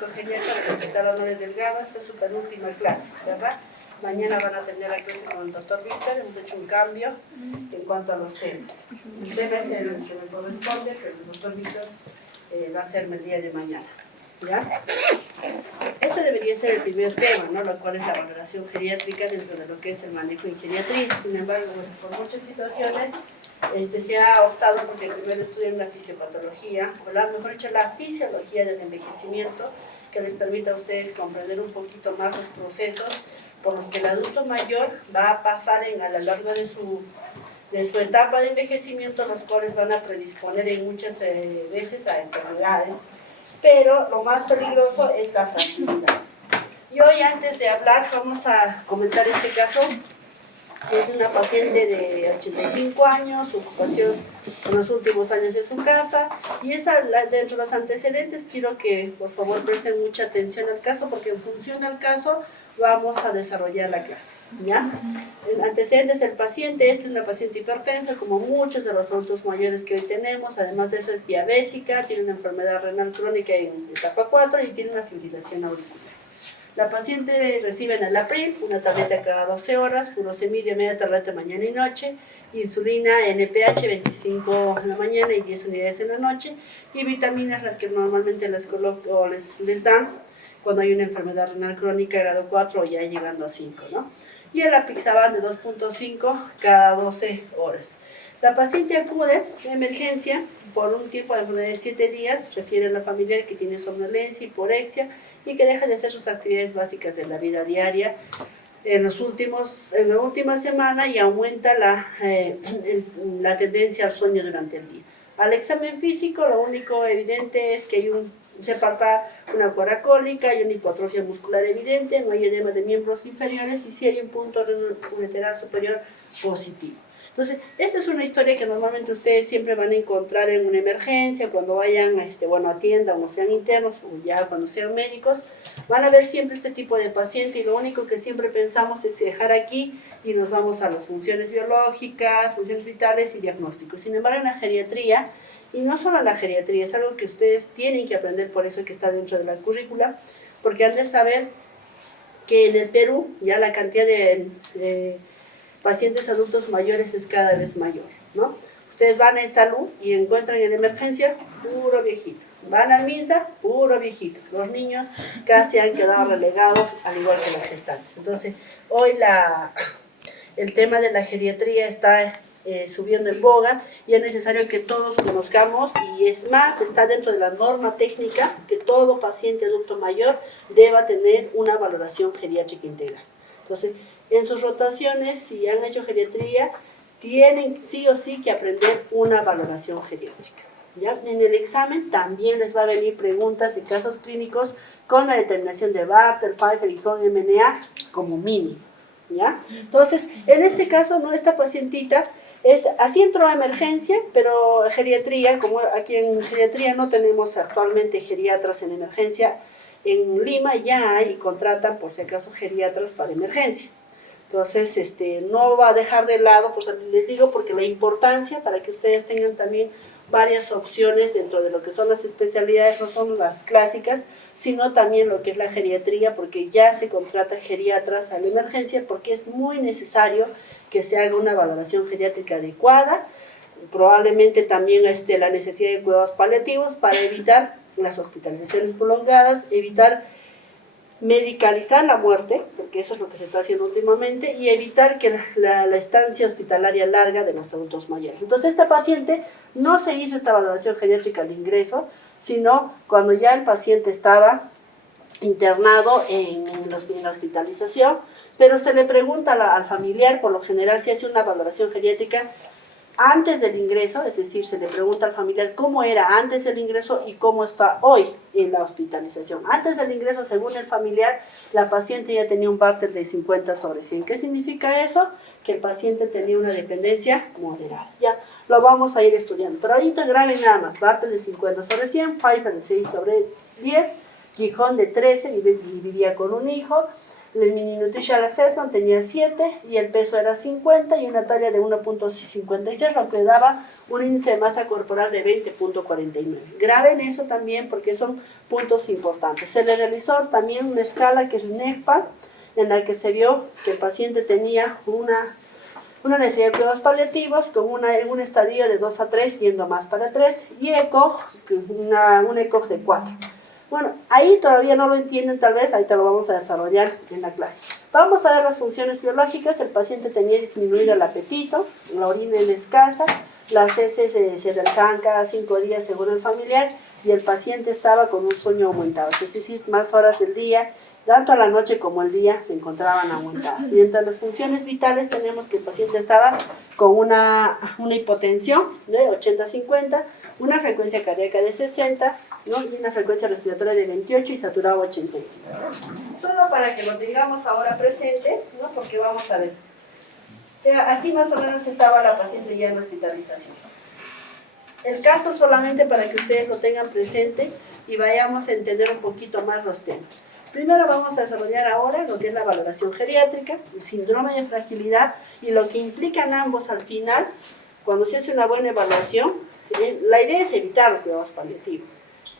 médico geriatra del Hospital Honores Delgado. Esta es su penúltima clase, ¿verdad? Mañana van a tener la clase con el doctor Víctor. Hemos hecho un cambio en cuanto a los temas. El tema es el que me corresponde, pero el doctor Víctor va a hacerme el día de mañana, ¿ya? Este debería ser el primer tema, ¿no? Lo cual es la valoración geriátrica dentro de lo que es el manejo en geriatría. Sin embargo, bueno, por muchas situaciones se ha optado porque primero estudien la fisiopatología, o mejor dicho, la fisiología del envejecimiento, que les permita a ustedes comprender un poquito más los procesos por los que el adulto mayor va a pasar a lo largo de su etapa de envejecimiento, los cuales van a predisponer en muchas veces a enfermedades, pero lo más peligroso es la fragilidad. Y hoy, antes de hablar, vamos a comentar este caso. Es una paciente de 85 años, su ocupación en los últimos años de su casa, y dentro de los antecedentes quiero que por favor presten mucha atención al caso, porque en función del caso vamos a desarrollar la clase, ¿ya? En antecedentes del paciente es una paciente hipertensa, como muchos de los adultos mayores que hoy tenemos. Además de eso es diabética, tiene una enfermedad renal crónica en etapa 4 y tiene una fibrilación auricular. La paciente recibe en el april una tableta cada 12 horas, furosemida media tableta mañana y noche, insulina NPH 25 en la mañana y 10 unidades en la noche, y vitaminas, las que normalmente les dan cuando hay una enfermedad renal crónica grado 4 o ya llegando a 5, ¿no? Y el apixaban de 2.5 cada 12 horas. La paciente acude a emergencia por un tiempo de 7 días, refiere a la familiar que tiene somnolencia, hiporexia y que deja de hacer sus actividades básicas de la vida diaria en la última semana, y aumenta la tendencia al sueño durante el día. Al examen físico, lo único evidente es que hay se palpa una coracólica, hay una hipotrofia muscular evidente, no hay edema de miembros inferiores y sí hay un punto ureteral superior positivo. Entonces, esta es una historia que normalmente ustedes siempre van a encontrar en una emergencia, cuando vayan, atiendan o sean internos o ya cuando sean médicos, van a ver siempre este tipo de paciente, y lo único que siempre pensamos es dejar aquí y nos vamos a las funciones biológicas, funciones vitales y diagnósticos. Sin embargo, en la geriatría, y no solo en la geriatría, es algo que ustedes tienen que aprender, por eso que está dentro de la currícula, porque han de saber que en el Perú ya la cantidad de pacientes adultos mayores es cada vez mayor, ¿no? Ustedes van a salud y encuentran en emergencia puro viejito. Van a misa, puro viejito. Los niños casi han quedado relegados, al igual que los gestantes. Entonces, hoy el tema de la geriatría está subiendo en boga, y es necesario que todos conozcamos, y es más, está dentro de la norma técnica que todo paciente adulto mayor deba tener una valoración geriátrica integral. Entonces, en sus rotaciones, si han hecho geriatría, tienen sí o sí que aprender una valoración geriátrica, ¿ya? En el examen también les va a venir preguntas de casos clínicos con la determinación de Bartter, Pfeiffer y Hahn MNA como mínimo, ¿ya? Entonces, en este caso, ¿no? Esta pacientita así entró a emergencia, pero geriatría, como aquí en geriatría no tenemos actualmente geriatras en emergencia, en Lima ya hay y contratan por si acaso geriatras para emergencia. Entonces, no va a dejar de lado, pues les digo, porque la importancia para que ustedes tengan también varias opciones dentro de lo que son las especialidades, no son las clásicas, sino también lo que es la geriatría, porque ya se contrata geriatras a la emergencia, porque es muy necesario que se haga una valoración geriátrica adecuada, probablemente también la necesidad de cuidados paliativos para evitar las hospitalizaciones prolongadas, evitar medicalizar la muerte, porque eso es lo que se está haciendo últimamente, y evitar que la estancia hospitalaria larga de los adultos mayores. Entonces, esta paciente no se hizo esta valoración geriátrica al ingreso, sino cuando ya el paciente estaba internado en la hospitalización, pero se le pregunta al familiar, por lo general, si hace una valoración geriátrica antes del ingreso, es decir, se le pregunta al familiar cómo era antes del ingreso y cómo está hoy en la hospitalización. Antes del ingreso, según el familiar, la paciente ya tenía un Bartter de 50/100. ¿Qué significa eso? Que el paciente tenía una dependencia moderada. Ya lo vamos a ir estudiando, pero ahorita graben nada más: Bartter de 50/100, Pfeiffer de 6/10, Gijón de 13, y vivía con un hijo, El mini nutritional assessment tenía 7 y el peso era 50 y una talla de 1.56, lo que daba un índice de masa corporal de 20.49. Graben eso también porque son puntos importantes. Se le realizó también una escala que es NECPA, en la que se vio que el paciente tenía una necesidad de cuidados paliativos con un estadio de 2 a 3, yendo más para 3, y ECOG, un ECOG de 4. Bueno, ahí todavía no lo entienden tal vez, ahorita lo vamos a desarrollar en la clase. Vamos a ver las funciones biológicas. El paciente tenía disminuido el apetito, la orina era escasa, las heces se realizaban cada 5 días según el familiar, y el paciente estaba con un sueño aumentado, es decir, más horas del día, tanto a la noche como el día se encontraban aumentadas. Y entre las funciones vitales tenemos que el paciente estaba con una hipotensión de 80-50, una frecuencia cardíaca de 60, ¿no? Y una frecuencia respiratoria de 28 y saturado 85. Solo para que lo tengamos ahora presente, ¿no? Porque vamos a ver. Así más o menos estaba la paciente ya en hospitalización. El caso solamente para que ustedes lo tengan presente y vayamos a entender un poquito más los temas. Primero vamos a desarrollar ahora lo que es la valoración geriátrica, el síndrome de fragilidad y lo que implican ambos al final. Cuando se hace una buena evaluación, la idea es evitar los cuidados paliativos,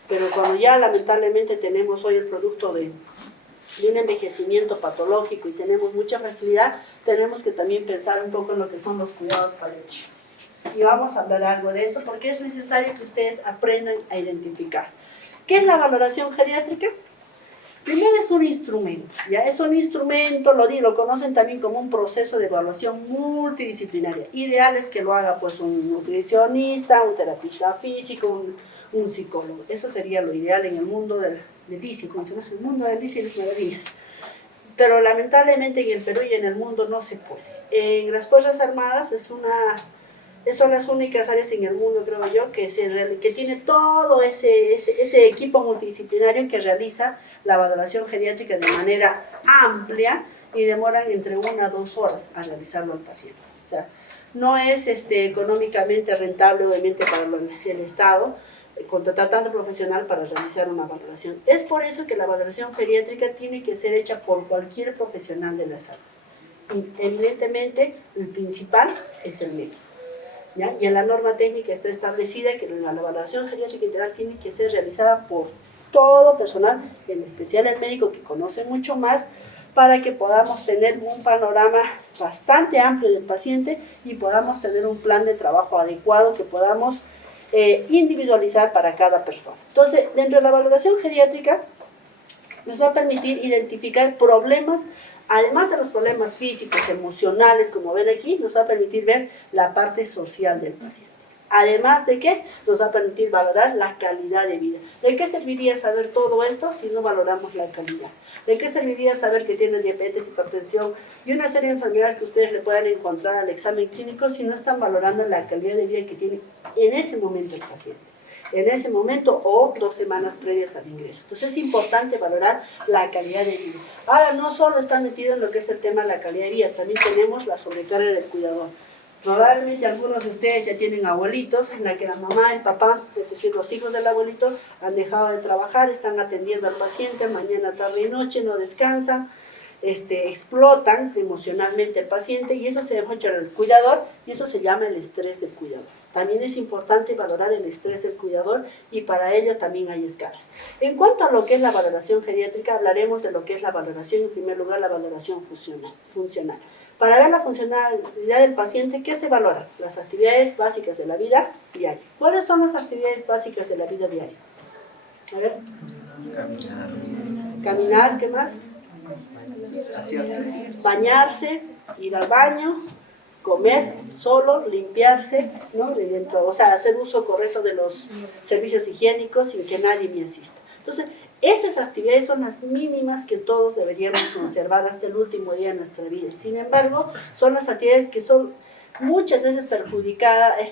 pero cuando ya lamentablemente tenemos hoy el producto de un envejecimiento patológico y tenemos mucha fragilidad, tenemos que también pensar un poco en lo que son los cuidados paliativos. Y vamos a hablar algo de eso porque es necesario que ustedes aprendan a identificar. ¿Qué es la valoración geriátrica? Primero es un instrumento, ya es un instrumento, lo conocen también como un proceso de evaluación multidisciplinaria. Ideal es que lo haga pues un nutricionista, un terapista físico, un psicólogo. Eso sería lo ideal en el mundo del ICI, el mundo del ICI y las maravillas. Pero lamentablemente en el Perú y en el mundo no se puede. En las Fuerzas Armadas son las únicas áreas en el mundo, creo yo, que tiene todo ese equipo multidisciplinario que realiza la valoración geriátrica de manera amplia y demoran entre 1 a 2 horas a realizarlo al paciente. O sea, no es económicamente rentable, obviamente, para el Estado contratar tanto profesional para realizar una valoración. Es por eso que la valoración geriátrica tiene que ser hecha por cualquier profesional de la salud. Evidentemente, el principal es el médico. ¿Ya? Y en la norma técnica está establecida que la valoración geriátrica integral tiene que ser realizada por todo personal, en especial el médico que conoce mucho más, para que podamos tener un panorama bastante amplio del paciente y podamos tener un plan de trabajo adecuado que podamos individualizar para cada persona. Entonces, dentro de la valoración geriátrica nos va a permitir identificar problemas. Además de los problemas físicos, emocionales, como ven aquí, nos va a permitir ver la parte social del paciente. Además de que nos va a permitir valorar la calidad de vida. ¿De qué serviría saber todo esto si no valoramos la calidad? ¿De qué serviría saber que tiene diabetes, hipertensión y una serie de enfermedades que ustedes le puedan encontrar al examen clínico si no están valorando la calidad de vida que tiene en ese momento el paciente? En ese momento o 2 semanas previas al ingreso. Entonces es importante valorar la calidad de vida. Ahora no solo está metido en lo que es el tema de la calidad de vida, también tenemos la sobrecarga del cuidador. Probablemente algunos de ustedes ya tienen abuelitos en la que la mamá, el papá, es decir, los hijos del abuelito han dejado de trabajar, están atendiendo al paciente mañana, tarde y noche, no descansan, explotan emocionalmente al paciente y eso se encuentra en el cuidador y eso se llama el estrés del cuidador. También es importante valorar el estrés del cuidador y para ello también hay escalas. En cuanto a lo que es la valoración geriátrica, hablaremos de lo que es la valoración, en primer lugar la valoración funcional. Para ver la funcionalidad del paciente, ¿qué se valora? Las actividades básicas de la vida diaria. ¿Cuáles son las actividades básicas de la vida diaria? A ver. Caminar, ¿qué más? Bañarse, ir al baño, comer solo, limpiarse, ¿no? O sea, hacer uso correcto de los servicios higiénicos sin que nadie me asista. Entonces, esas actividades son las mínimas que todos deberíamos conservar hasta el último día de nuestra vida. Sin embargo, son las actividades que son muchas veces perjudicadas,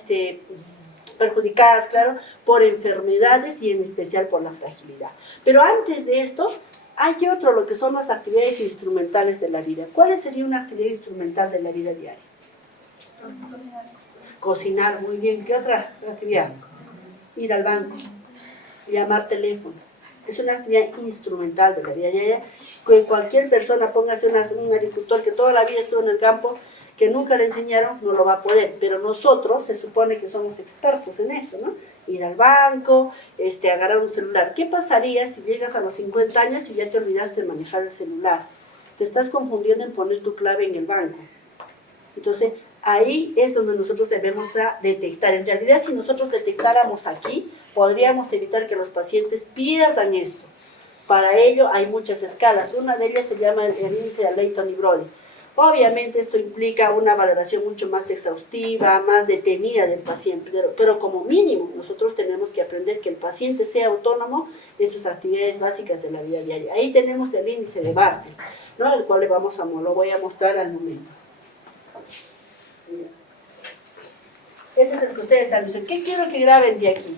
claro, por enfermedades y en especial por la fragilidad. Pero antes de esto, hay lo que son las actividades instrumentales de la vida. ¿Cuál sería una actividad instrumental de la vida diaria? Cocinar, muy bien. ¿Qué otra actividad? Ir al banco, llamar teléfono, Es una actividad instrumental de la vida diaria, que cualquier persona, póngase un agricultor que toda la vida estuvo en el campo, que nunca le enseñaron, no lo va a poder, pero nosotros se supone que somos expertos en esto, ¿no? Ir al banco, agarrar un celular. ¿Qué pasaría si llegas a los 50 años y ya te olvidaste de manejar el celular? Te estás confundiendo en poner tu clave en el banco. Entonces, ahí es donde nosotros debemos detectar. En realidad, si nosotros detectáramos aquí, podríamos evitar que los pacientes pierdan esto. Para ello hay muchas escalas. Una de ellas se llama el índice de Leyton y Brody. Obviamente esto implica una valoración mucho más exhaustiva, más detenida del paciente, pero como mínimo nosotros tenemos que aprender que el paciente sea autónomo en sus actividades básicas de la vida diaria. Ahí tenemos el índice de Bartel, ¿no? El cual lo voy a mostrar al momento. Ese es el que ustedes han visto. ¿Qué quiero que graben de aquí?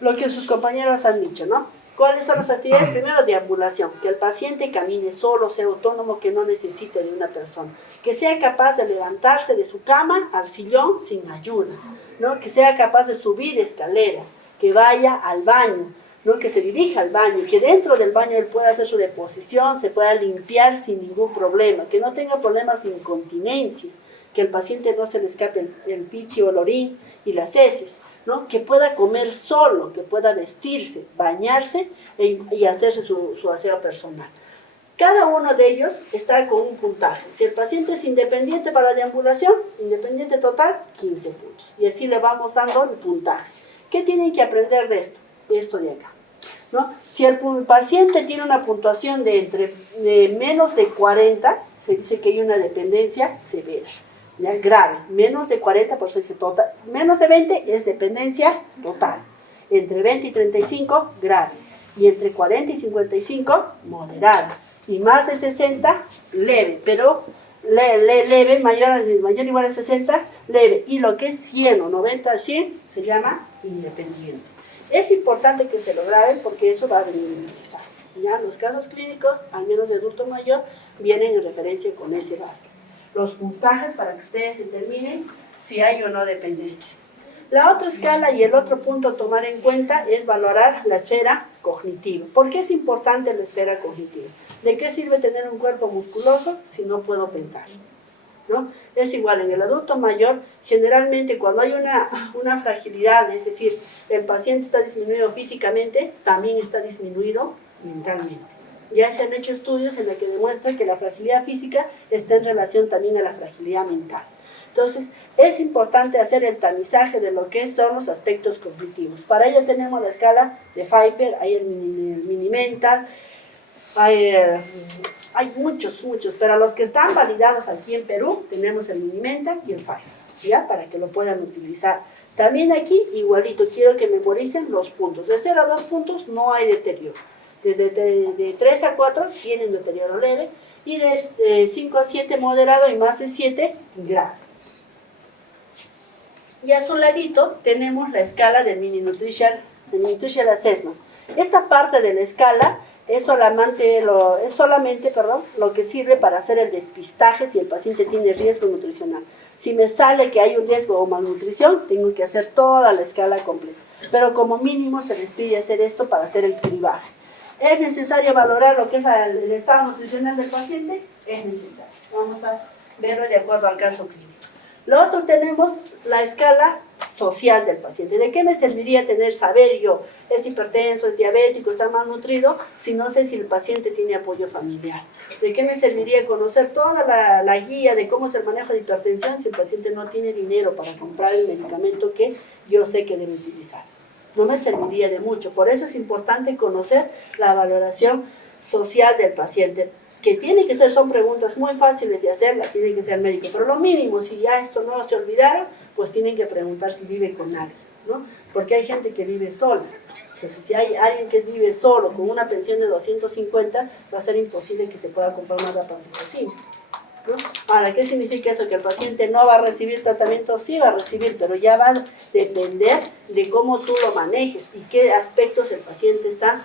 Lo que sus compañeros han dicho, ¿no? ¿Cuáles son las actividades? Primero, deambulación, que el paciente camine solo, sea autónomo, que no necesite de una persona, que sea capaz de levantarse de su cama al sillón sin ayuda, ¿no? Que sea capaz de subir escaleras, que vaya al baño, ¿no? Que se dirija al baño, que dentro del baño él pueda hacer su deposición, se pueda limpiar sin ningún problema, que no tenga problemas de incontinencia, que el paciente no se le escape el pichi o el orín y las heces, ¿no? Que pueda comer solo, que pueda vestirse, bañarse y hacerse su aseo personal. Cada uno de ellos está con un puntaje. Si el paciente es independiente para la deambulación, independiente total, 15 puntos. Y así le vamos dando el puntaje. ¿Qué tienen que aprender de esto? Esto de acá, ¿no? Si el paciente tiene una puntuación de menos de 40, se dice que hay una dependencia severa. ¿Ya? Grave, menos de 40 por eso dice total, menos de 20 es dependencia total, entre 20 y 35 grave, y entre 40 y 55 moderada, y más de 60 leve, pero leve, mayor o igual a 60 leve, y lo que es 100 o 90 al 100 se llama independiente. Es importante que se lo graben porque eso va a minimizar. Ya los casos clínicos, al menos de adulto mayor, vienen en referencia con ese valor. Los puntajes para que ustedes determinen si hay o no dependencia. La otra escala y el otro punto a tomar en cuenta es valorar la esfera cognitiva. ¿Por qué es importante la esfera cognitiva? ¿De qué sirve tener un cuerpo musculoso si no puedo pensar? ¿No? Es igual, en el adulto mayor, generalmente cuando hay una fragilidad, es decir, el paciente está disminuido físicamente, también está disminuido mentalmente. Ya se han hecho estudios en los que demuestran que la fragilidad física está en relación también a la fragilidad mental. Entonces, es importante hacer el tamizaje de lo que son los aspectos cognitivos. Para ello tenemos la escala de Pfeiffer, hay el mini mental, hay muchos, pero los que están validados aquí en Perú, tenemos el mini mental y el Pfeiffer, ¿ya? Para que lo puedan utilizar. También aquí, igualito, quiero que memoricen los puntos. De 0 a 2 puntos no hay deterioro. De 3 a 4 tienen deterioro leve y de 5 a 7 moderado y más de 7 grave. Y a su ladito tenemos la escala del Mini Nutritional Assessment. Esta parte de la escala es solamente lo que sirve para hacer el despistaje si el paciente tiene riesgo nutricional. Si me sale que hay un riesgo o malnutrición, tengo que hacer toda la escala completa. Pero como mínimo se les pide hacer esto para hacer el cribaje. ¿Es necesario valorar lo que es el estado nutricional del paciente? Es necesario. Vamos a verlo de acuerdo al caso clínico. Lo otro tenemos la escala social del paciente. ¿De qué me serviría saber yo? ¿Es hipertenso, es diabético, está malnutrido? Si no sé si el paciente tiene apoyo familiar. ¿De qué me serviría conocer toda la guía de cómo es el manejo de hipertensión si el paciente no tiene dinero para comprar el medicamento que yo sé que debe utilizar? No me serviría de mucho. Por eso es importante conocer la valoración social del paciente, que tiene que ser, son preguntas muy fáciles de hacer, la tiene que ser el médico, pero lo mínimo, si ya esto no se olvidaron, pues tienen que preguntar si vive con alguien, ¿no? Porque hay gente que vive sola. Entonces, si hay alguien que vive solo con una pensión de 250, va a ser imposible que se pueda comprar más rápido posible, ¿no? Ahora, ¿qué significa eso? ¿Que el paciente no va a recibir tratamiento? Sí va a recibir, pero ya va a depender de cómo tú lo manejes y qué aspectos el paciente está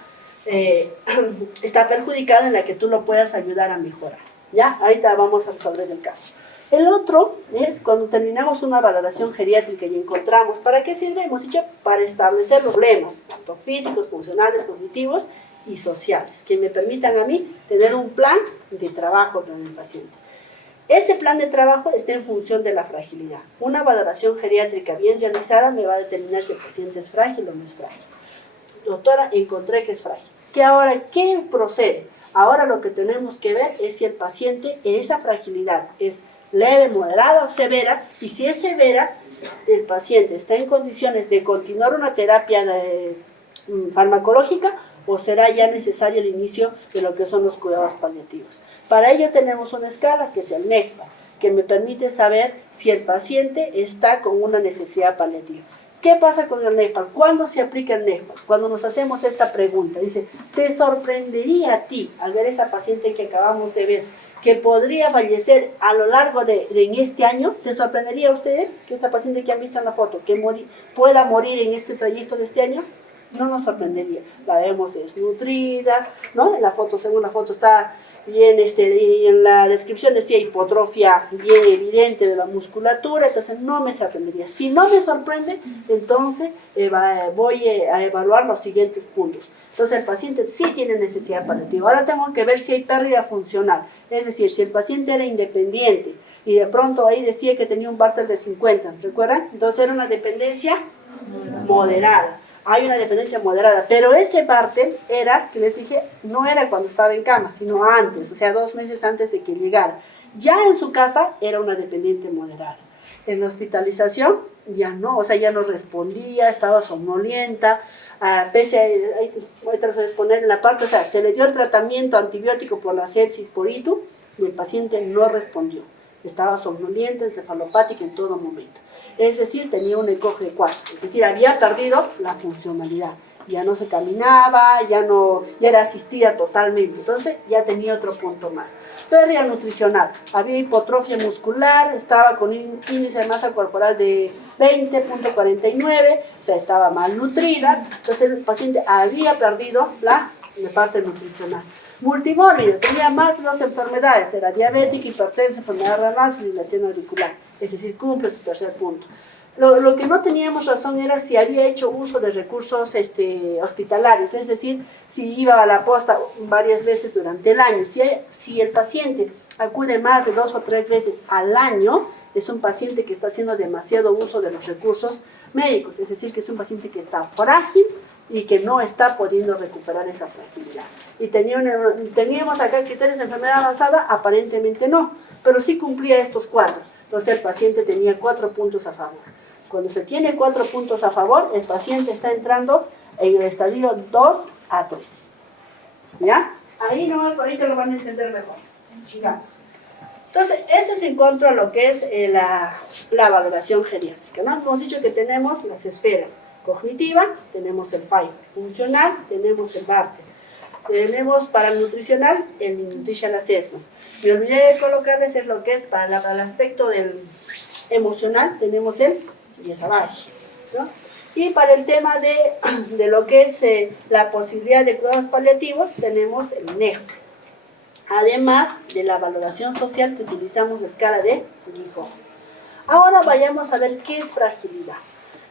perjudicado en la que tú lo puedas ayudar a mejorar. ¿Ya? Ahorita vamos a resolver el caso. El otro es cuando terminamos una valoración geriátrica y encontramos, ¿para qué sirve? Hemos dicho, para establecer los problemas, tanto físicos, funcionales, cognitivos, y sociales, que me permitan a mí tener un plan de trabajo con el paciente. Ese plan de trabajo está en función de la fragilidad. Una valoración geriátrica bien realizada me va a determinar si el paciente es frágil o no es frágil. Doctora, encontré que es frágil. ¿Qué procede? Ahora lo que tenemos que ver es si el paciente en esa fragilidad es leve, moderada o severa, y si es severa, el paciente está en condiciones de continuar una terapia farmacológica o será ya necesario el inicio de lo que son los cuidados paliativos. Para ello tenemos una escala que es el NECPA, que me permite saber si el paciente está con una necesidad paliativa. ¿Qué pasa con el NECPA? ¿Cuándo se aplica el NECPA? Cuando nos hacemos esta pregunta, dice, ¿te sorprendería a ti, al ver esa paciente que acabamos de ver, que podría fallecer a lo largo de en este año? ¿Te sorprendería a ustedes que esa paciente que han visto en la foto, que pueda morir en este trayecto de este año? No nos sorprendería. La vemos desnutrida, ¿no? En la foto, según la foto está bien, y en la descripción decía hipotrofia bien evidente de la musculatura, entonces no me sorprendería. Si no me sorprende, entonces voy a evaluar los siguientes puntos. Entonces el paciente sí tiene necesidad paliativa. Ahora tengo que ver si hay pérdida funcional, es decir, si el paciente era independiente y de pronto ahí decía que tenía un Bartel de 50, ¿recuerdan? Entonces era una dependencia moderada. Hay una dependencia moderada, pero ese Bartel era, que les dije, no era cuando estaba en cama, sino antes, o sea, 2 meses antes de que llegara. Ya en su casa era una dependiente moderada. En la hospitalización ya no, o sea, ya no respondía, estaba somnolienta, pese a, voy a tratar de poner en la parte, o sea, se le dio el tratamiento antibiótico por la sepsis por ITU y el paciente no respondió. Estaba somnolienta, encefalopática en todo momento. Es decir, tenía un ECOG de 4, es decir, había perdido la funcionalidad. Ya no se caminaba, ya era asistida totalmente, entonces ya tenía otro punto más. Pérdida nutricional, había hipotrofia muscular, estaba con un índice de masa corporal de 20.49, o sea, estaba malnutrida, entonces el paciente había perdido la parte nutricional. Multimórbido, tenía más de 2 enfermedades, era diabética, hipertensa, enfermedad renal, fibrilación auricular, es decir, cumple su tercer punto. Lo que no teníamos razón era si había hecho uso de recursos hospitalarios, es decir, si iba a la posta varias veces durante el año. Si el paciente acude más de 2 o 3 veces al año, es un paciente que está haciendo demasiado uso de los recursos médicos, es decir, que es un paciente que está frágil y que no está pudiendo recuperar esa fragilidad. Y teníamos acá criterios de enfermedad avanzada, aparentemente no, pero sí cumplía estos 4. Entonces el paciente tenía 4 puntos a favor. Cuando se tiene 4 puntos a favor, el paciente está entrando en el estadio 2 a 3. ¿Ya? Ahí nomás, ahorita lo van a entender mejor. Sigamos. Entonces, eso es en cuanto a lo que es la valoración geriátrica, ¿no? Hemos dicho que tenemos las esferas cognitiva, tenemos el FIVE, funcional, tenemos el Bartel. Tenemos para el nutricional, el Nutritional Assessment. Me olvidé de colocarles es lo que es para el aspecto del emocional, tenemos el Yesabashi, ¿no? Y para el tema de lo que es la posibilidad de cuidados paliativos, tenemos el NECPA. Además de la valoración social que utilizamos la escala de Gijón. Ahora vayamos a ver qué es fragilidad.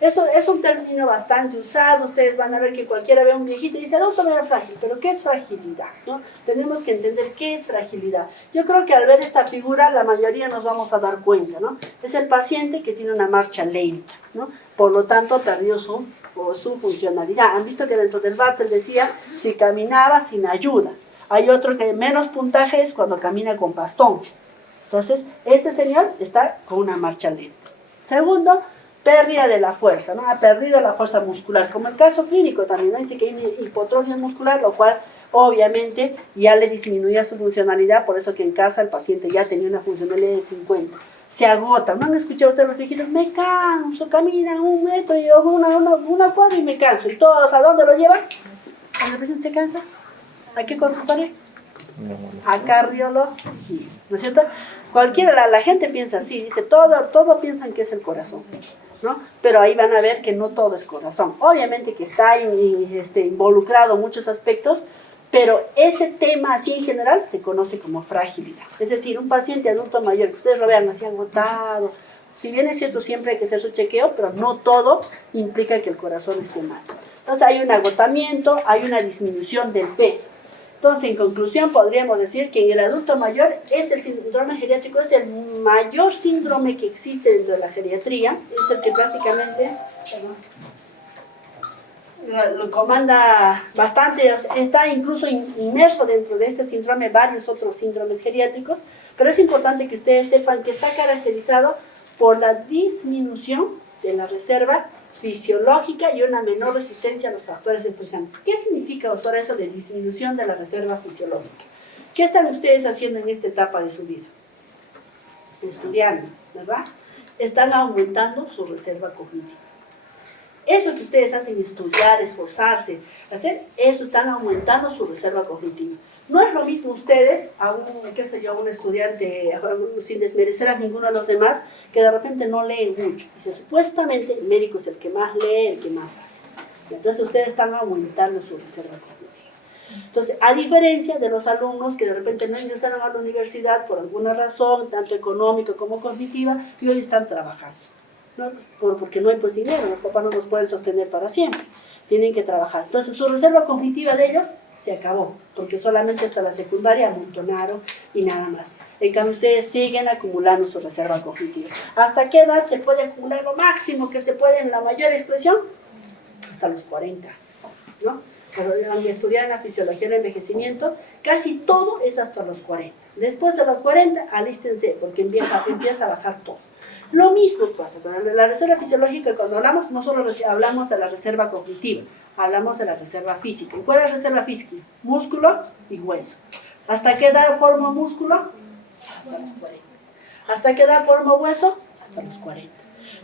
Eso es un término bastante usado, ustedes van a ver que cualquiera ve a un viejito y dice, no, me veo frágil, pero ¿qué es fragilidad? ¿No? Tenemos que entender qué es fragilidad. Yo creo que al ver esta figura, la mayoría nos vamos a dar cuenta, ¿no? Es el paciente que tiene una marcha lenta, ¿no? Por lo tanto, perdió su funcionalidad. Han visto que dentro del Bartel decía, si caminaba sin ayuda. Hay otro que menos puntaje es cuando camina con bastón. Entonces, este señor está con una marcha lenta. Segundo, pérdida de la fuerza, ¿no? Ha perdido la fuerza muscular, como el caso clínico también, ¿no? Dice que hay una hipotrofia muscular, lo cual obviamente ya le disminuía su funcionalidad, por eso que en casa el paciente ya tenía una funcionalidad de 50. Se agota, ¿no han escuchado ustedes los viejitos? Me canso, caminan 1 metro y una cuadra y me canso. ¿Y todos a dónde lo llevan? Cuando el paciente se cansa, ¿a qué consultorio? A cardiología, ¿no es cierto? La gente piensa así, dice, todo piensan que es el corazón, ¿no? Pero ahí van a ver que no todo es corazón. Obviamente que está involucrado en muchos aspectos, pero ese tema así en general se conoce como fragilidad. Es decir, un paciente adulto mayor que ustedes lo vean así agotado, si bien es cierto siempre hay que hacer su chequeo, pero no todo implica que el corazón esté mal. Entonces hay un agotamiento, hay una disminución del peso. Entonces, en conclusión, podríamos decir que en el adulto mayor el síndrome geriátrico es el mayor síndrome que existe dentro de la geriatría, es el que prácticamente lo comanda bastante, está incluso inmerso dentro de este síndrome varios otros síndromes geriátricos, pero es importante que ustedes sepan que está caracterizado por la disminución de la reserva fisiológica y una menor resistencia a los factores estresantes. ¿Qué significa, doctora, eso de disminución de la reserva fisiológica? ¿Qué están ustedes haciendo en esta etapa de su vida? Estudiando, ¿verdad? Están aumentando su reserva cognitiva. Eso que ustedes hacen, estudiar, esforzarse, hacer, eso están aumentando su reserva cognitiva. No es lo mismo ustedes a un estudiante, sin desmerecer a ninguno de los demás, que de repente no leen mucho. Dice, supuestamente el médico es el que más lee, el que más hace. Entonces ustedes están aumentando su reserva cognitiva. Entonces, a diferencia de los alumnos que de repente no ingresaron a la universidad por alguna razón, tanto económica como cognitiva, y hoy están trabajando. ¿No? Porque no hay pues dinero, los papás no los pueden sostener para siempre, tienen que trabajar. Entonces su reserva cognitiva de ellos se acabó, porque solamente hasta la secundaria amontonaron y nada más. En cambio ustedes siguen acumulando su reserva cognitiva. ¿Hasta qué edad se puede acumular lo máximo que se puede en la mayor expresión? Hasta los 40 años, ¿no? Pero al estudiar en la fisiología del envejecimiento, casi todo es hasta los 40. Después de los 40, alístense, porque empieza a bajar todo. Lo mismo pasa con la reserva fisiológica. Cuando hablamos, no solo hablamos de la reserva cognitiva, hablamos de la reserva física. ¿Y cuál es la reserva física? Músculo y hueso. ¿Hasta qué edad forma músculo? Hasta los 40. ¿Hasta qué edad forma hueso? Hasta los 40.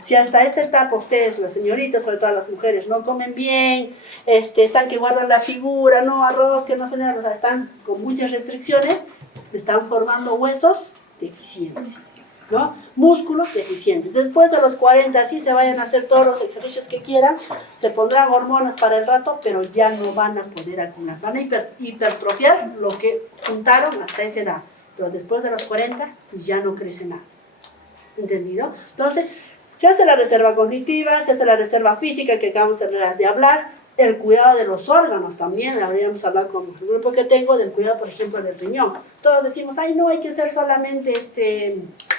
Si hasta esta etapa ustedes, las señoritas, sobre todo las mujeres, no comen bien, están que guardan la figura, no arroz, que no se o sea, están con muchas restricciones, están formando huesos deficientes, ¿no? Músculos deficientes. Después de los 40, así se vayan a hacer todos los ejercicios que quieran, se pondrán hormonas para el rato, pero ya no van a poder acumular. Van a hipertrofiar lo que juntaron hasta esa edad. Pero después de los 40, ya no crece nada. ¿Entendido? Entonces, se hace la reserva cognitiva, se hace la reserva física que acabamos de hablar, el cuidado de los órganos también, habríamos hablado con el grupo que tengo del cuidado, por ejemplo, del riñón. Todos decimos, ay, no, hay que hacer solamente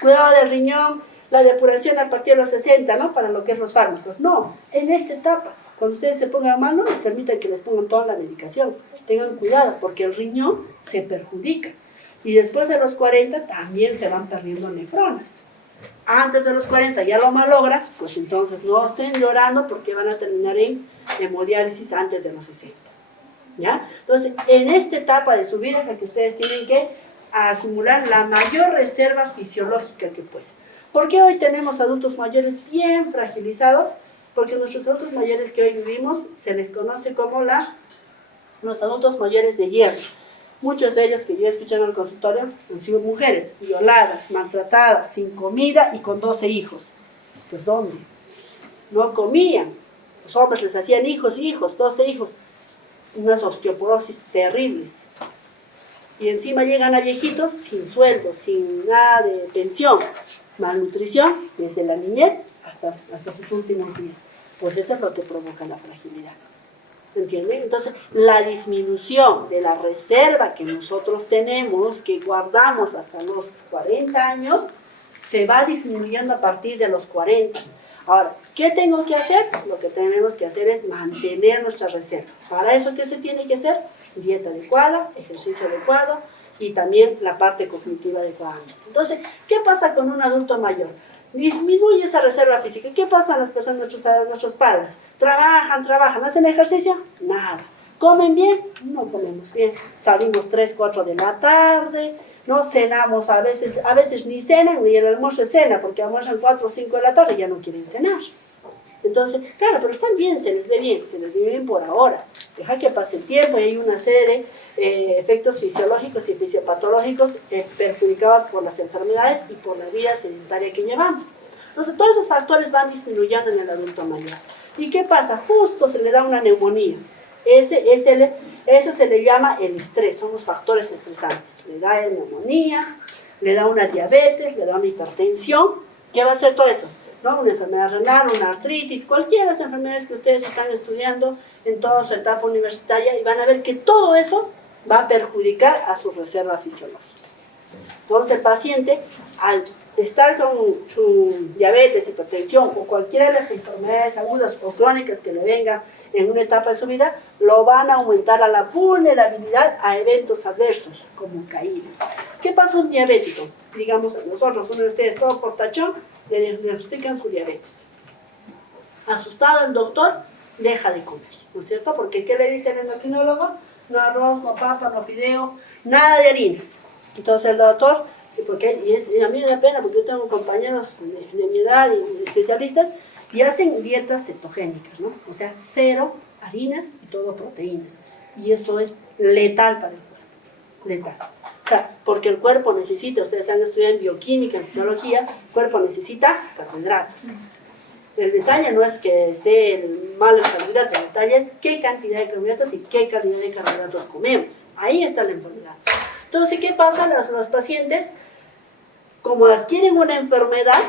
cuidado del riñón, la depuración a partir de los 60, ¿no? Para lo que es los fármacos. No, en esta etapa, cuando ustedes se pongan mal, no les permitan que les pongan toda la medicación. Tengan cuidado, porque el riñón se perjudica. Y después de los 40 también se van perdiendo nefronas. Antes de los 40 ya lo malogra, pues entonces no estén llorando porque van a terminar en hemodiálisis antes de los 60. ¿Ya? Entonces, en esta etapa de su vida es la que ustedes tienen que acumular la mayor reserva fisiológica que pueden. ¿Por qué hoy tenemos adultos mayores bien fragilizados? Porque nuestros adultos mayores que hoy vivimos se les conoce como los adultos mayores de hierro. Muchos de ellos que yo he escuchado en el consultorio han sido mujeres violadas, maltratadas, sin comida y con 12 hijos. Pues ¿dónde? No comían. Los hombres les hacían hijos, 12 hijos. Unas osteoporosis terribles. Y encima llegan a viejitos sin sueldo, sin nada de pensión. Malnutrición desde la niñez hasta sus últimos días. Pues eso es lo que provoca la fragilidad. ¿Entienden? Entonces, la disminución de la reserva que nosotros tenemos, que guardamos hasta los 40 años, se va disminuyendo a partir de los 40. Ahora, ¿qué tengo que hacer? Lo que tenemos que hacer es mantener nuestra reserva. Para eso, ¿qué se tiene que hacer? Dieta adecuada, ejercicio adecuado y también la parte cognitiva adecuada. Entonces, ¿qué pasa con un adulto mayor? Disminuye esa reserva física. ¿Qué pasa a las personas, nuestros padres? Trabajan, ¿hacen ejercicio? Nada. ¿Comen bien? No comemos bien. Salimos 3, 4 de la tarde, no cenamos, a veces ni cenan, ni el almuerzo es cena, porque almuerzan 4 o 5 de la tarde y ya no quieren cenar. Entonces, claro, pero están bien, se les ve bien por ahora. Deja que pase el tiempo y hay una serie de efectos fisiológicos y fisiopatológicos perjudicados por las enfermedades y por la vida sedentaria que llevamos. Entonces, todos esos factores van disminuyendo en el adulto mayor. ¿Y qué pasa? Justo se le da una neumonía. Eso se le llama el estrés, son los factores estresantes. Le da neumonía, le da una diabetes, le da una hipertensión. ¿Qué va a hacer todo eso? ¿no? Una enfermedad renal, una artritis, cualquiera de las enfermedades que ustedes están estudiando en toda su etapa universitaria, y van a ver que todo eso va a perjudicar a su reserva fisiológica. Entonces el paciente, al estar con su diabetes, hipertensión o cualquiera de las enfermedades agudas o crónicas que le vengan en una etapa de su vida, lo van a aumentar a la vulnerabilidad a eventos adversos, como caídas. ¿Qué pasa a un diabético? Digamos, nosotros, uno de ustedes, todo fortachón, le diagnostican su diabetes. Asustado el doctor, deja de comer, ¿no es cierto? Porque ¿qué le dice el endocrinólogo? No arroz, no papa, no fideo, nada de harinas. Entonces el doctor, sí, porque, y a mí me da pena porque yo tengo compañeros de mi edad y especialistas y hacen dietas cetogénicas, ¿no? O sea, 0 harinas y todo proteínas. Y eso es letal para el cuerpo, letal. O sea, porque el cuerpo necesita, ustedes han estudiado en bioquímica, en fisiología, el cuerpo necesita carbohidratos. El detalle no es que esté mal el carbohidrato, el detalle es qué cantidad de carbohidratos y qué calidad de carbohidratos comemos. Ahí está la enfermedad. Entonces, ¿qué pasa? Los pacientes, como adquieren una enfermedad,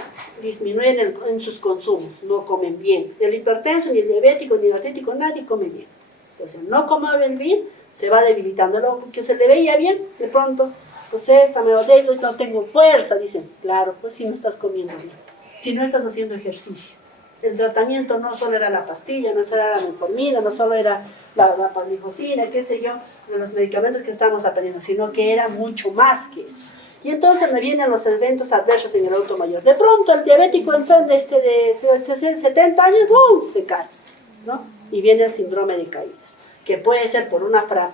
disminuyen en sus consumos, no comen bien. El hipertenso, ni el diabético, ni el artrítico, nadie come bien. O sea, no comen bien, se va debilitando. Lo que se le veía bien, de pronto, pues esta me va débil, no tengo fuerza, dicen. Claro, pues si no estás comiendo bien, si no estás haciendo ejercicio. El tratamiento no solo era la pastilla, no solo era la metformina, no solo era la parmifosina, qué sé yo, de los medicamentos que estamos aprendiendo, sino que era mucho más que eso. Y entonces me vienen los eventos adversos en el adulto mayor. De pronto el diabético enfermo de 70 años, ¡boom!, se cae, ¿no? Y viene el síndrome de caídas, que puede ser